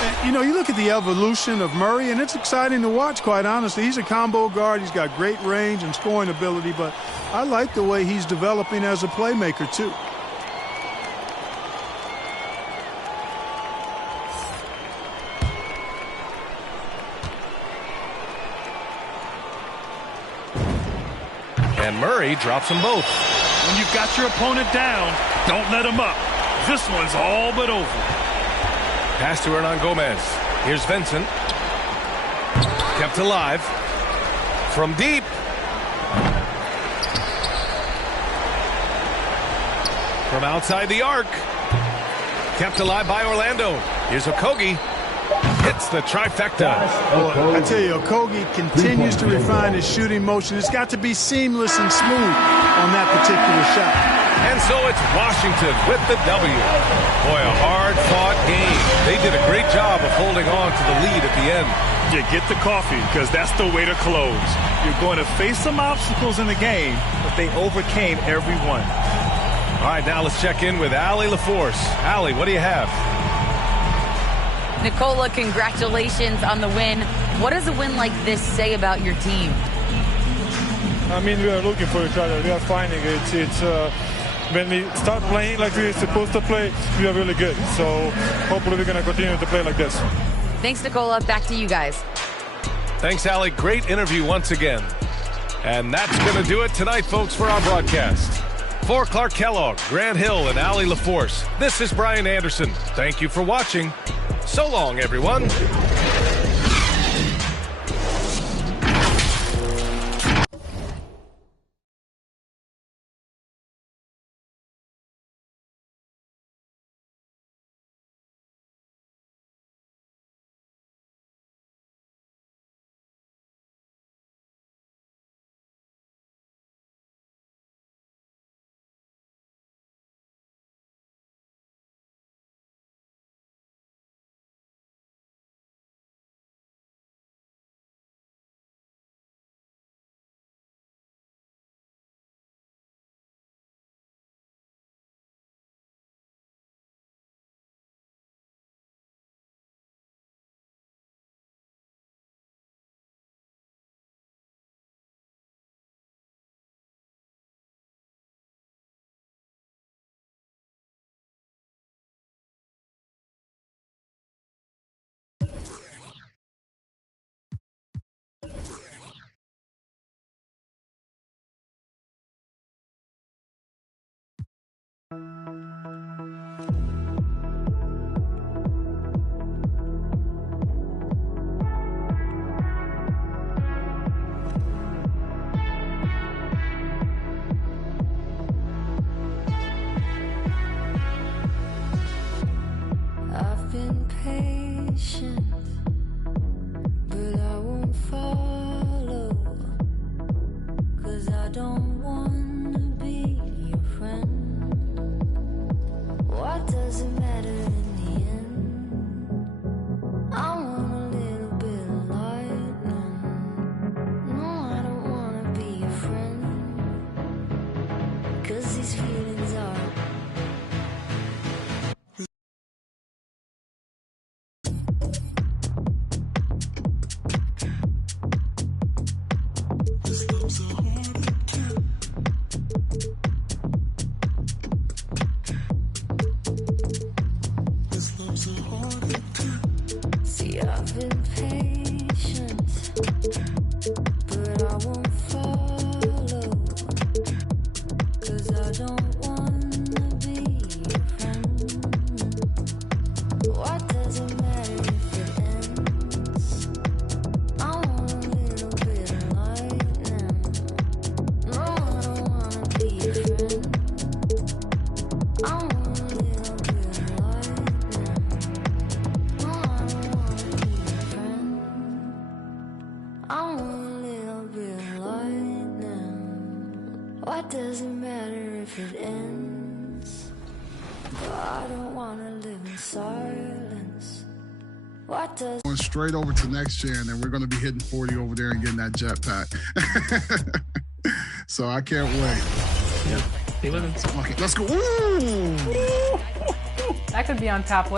And, you know, you look at the evolution of Murray, and it's exciting to watch, quite honestly. He's a combo guard. He's got great range and scoring ability, but I like the way he's developing as a playmaker, too. And Murray drops them both. When you've got your opponent down, don't let him up. This one's all but over. Pass to Hernan Gomez. Here's Vincent. Kept alive. From deep. From outside the arc. Kept alive by Orlando. Here's Okogie. Hits the trifecta. Well, I tell you, Okogie continues to refine his shooting motion. It's got to be seamless and smooth on that particular shot. And so it's Washington with the W. Boy, a hard-fought game. They did a great job of holding on to the lead at the end. Yeah, get the coffee, because that's the way to close. You're going to face some obstacles in the game, but they overcame every one. All right, now let's check in with Allie LaForce. Allie, what do you have? Nikola, congratulations on the win. What does a win like this say about your team? I mean, we are looking for each other. We are finding it. When we start playing like we're supposed to play, we are really good. So hopefully we're going to continue to play like this. Thanks, Nikola. Back to you guys. Thanks, Allie. Great interview once again. And that's going to do it tonight, folks, for our broadcast. For Clark Kellogg, Grant Hill, and Allie LaForce, this is Brian Anderson. Thank you for watching. So long, everyone. I've been patient, but I won't follow, 'cause I don't want to be your friend. What does it matter in the end? I want a little bit of lightning. No, I don't want to be your friend, 'cause these feelings are See, I've been patient, but I won't follow, 'cause I don't want to be your friend. What does it matter if it ends? I want a little bit of lightning. No, I don't want to be your friend. I want a little bit of lightning. No, I don't want to be your friend. I want a little bit of lightning. What does it matter if it ends? I don't want to live in silence. What does Going straight over to next gen, and we're going to be hitting 40 over there and getting that jetpack. So I can't wait. Yeah. Okay, let's go. Ooh. That could be on top.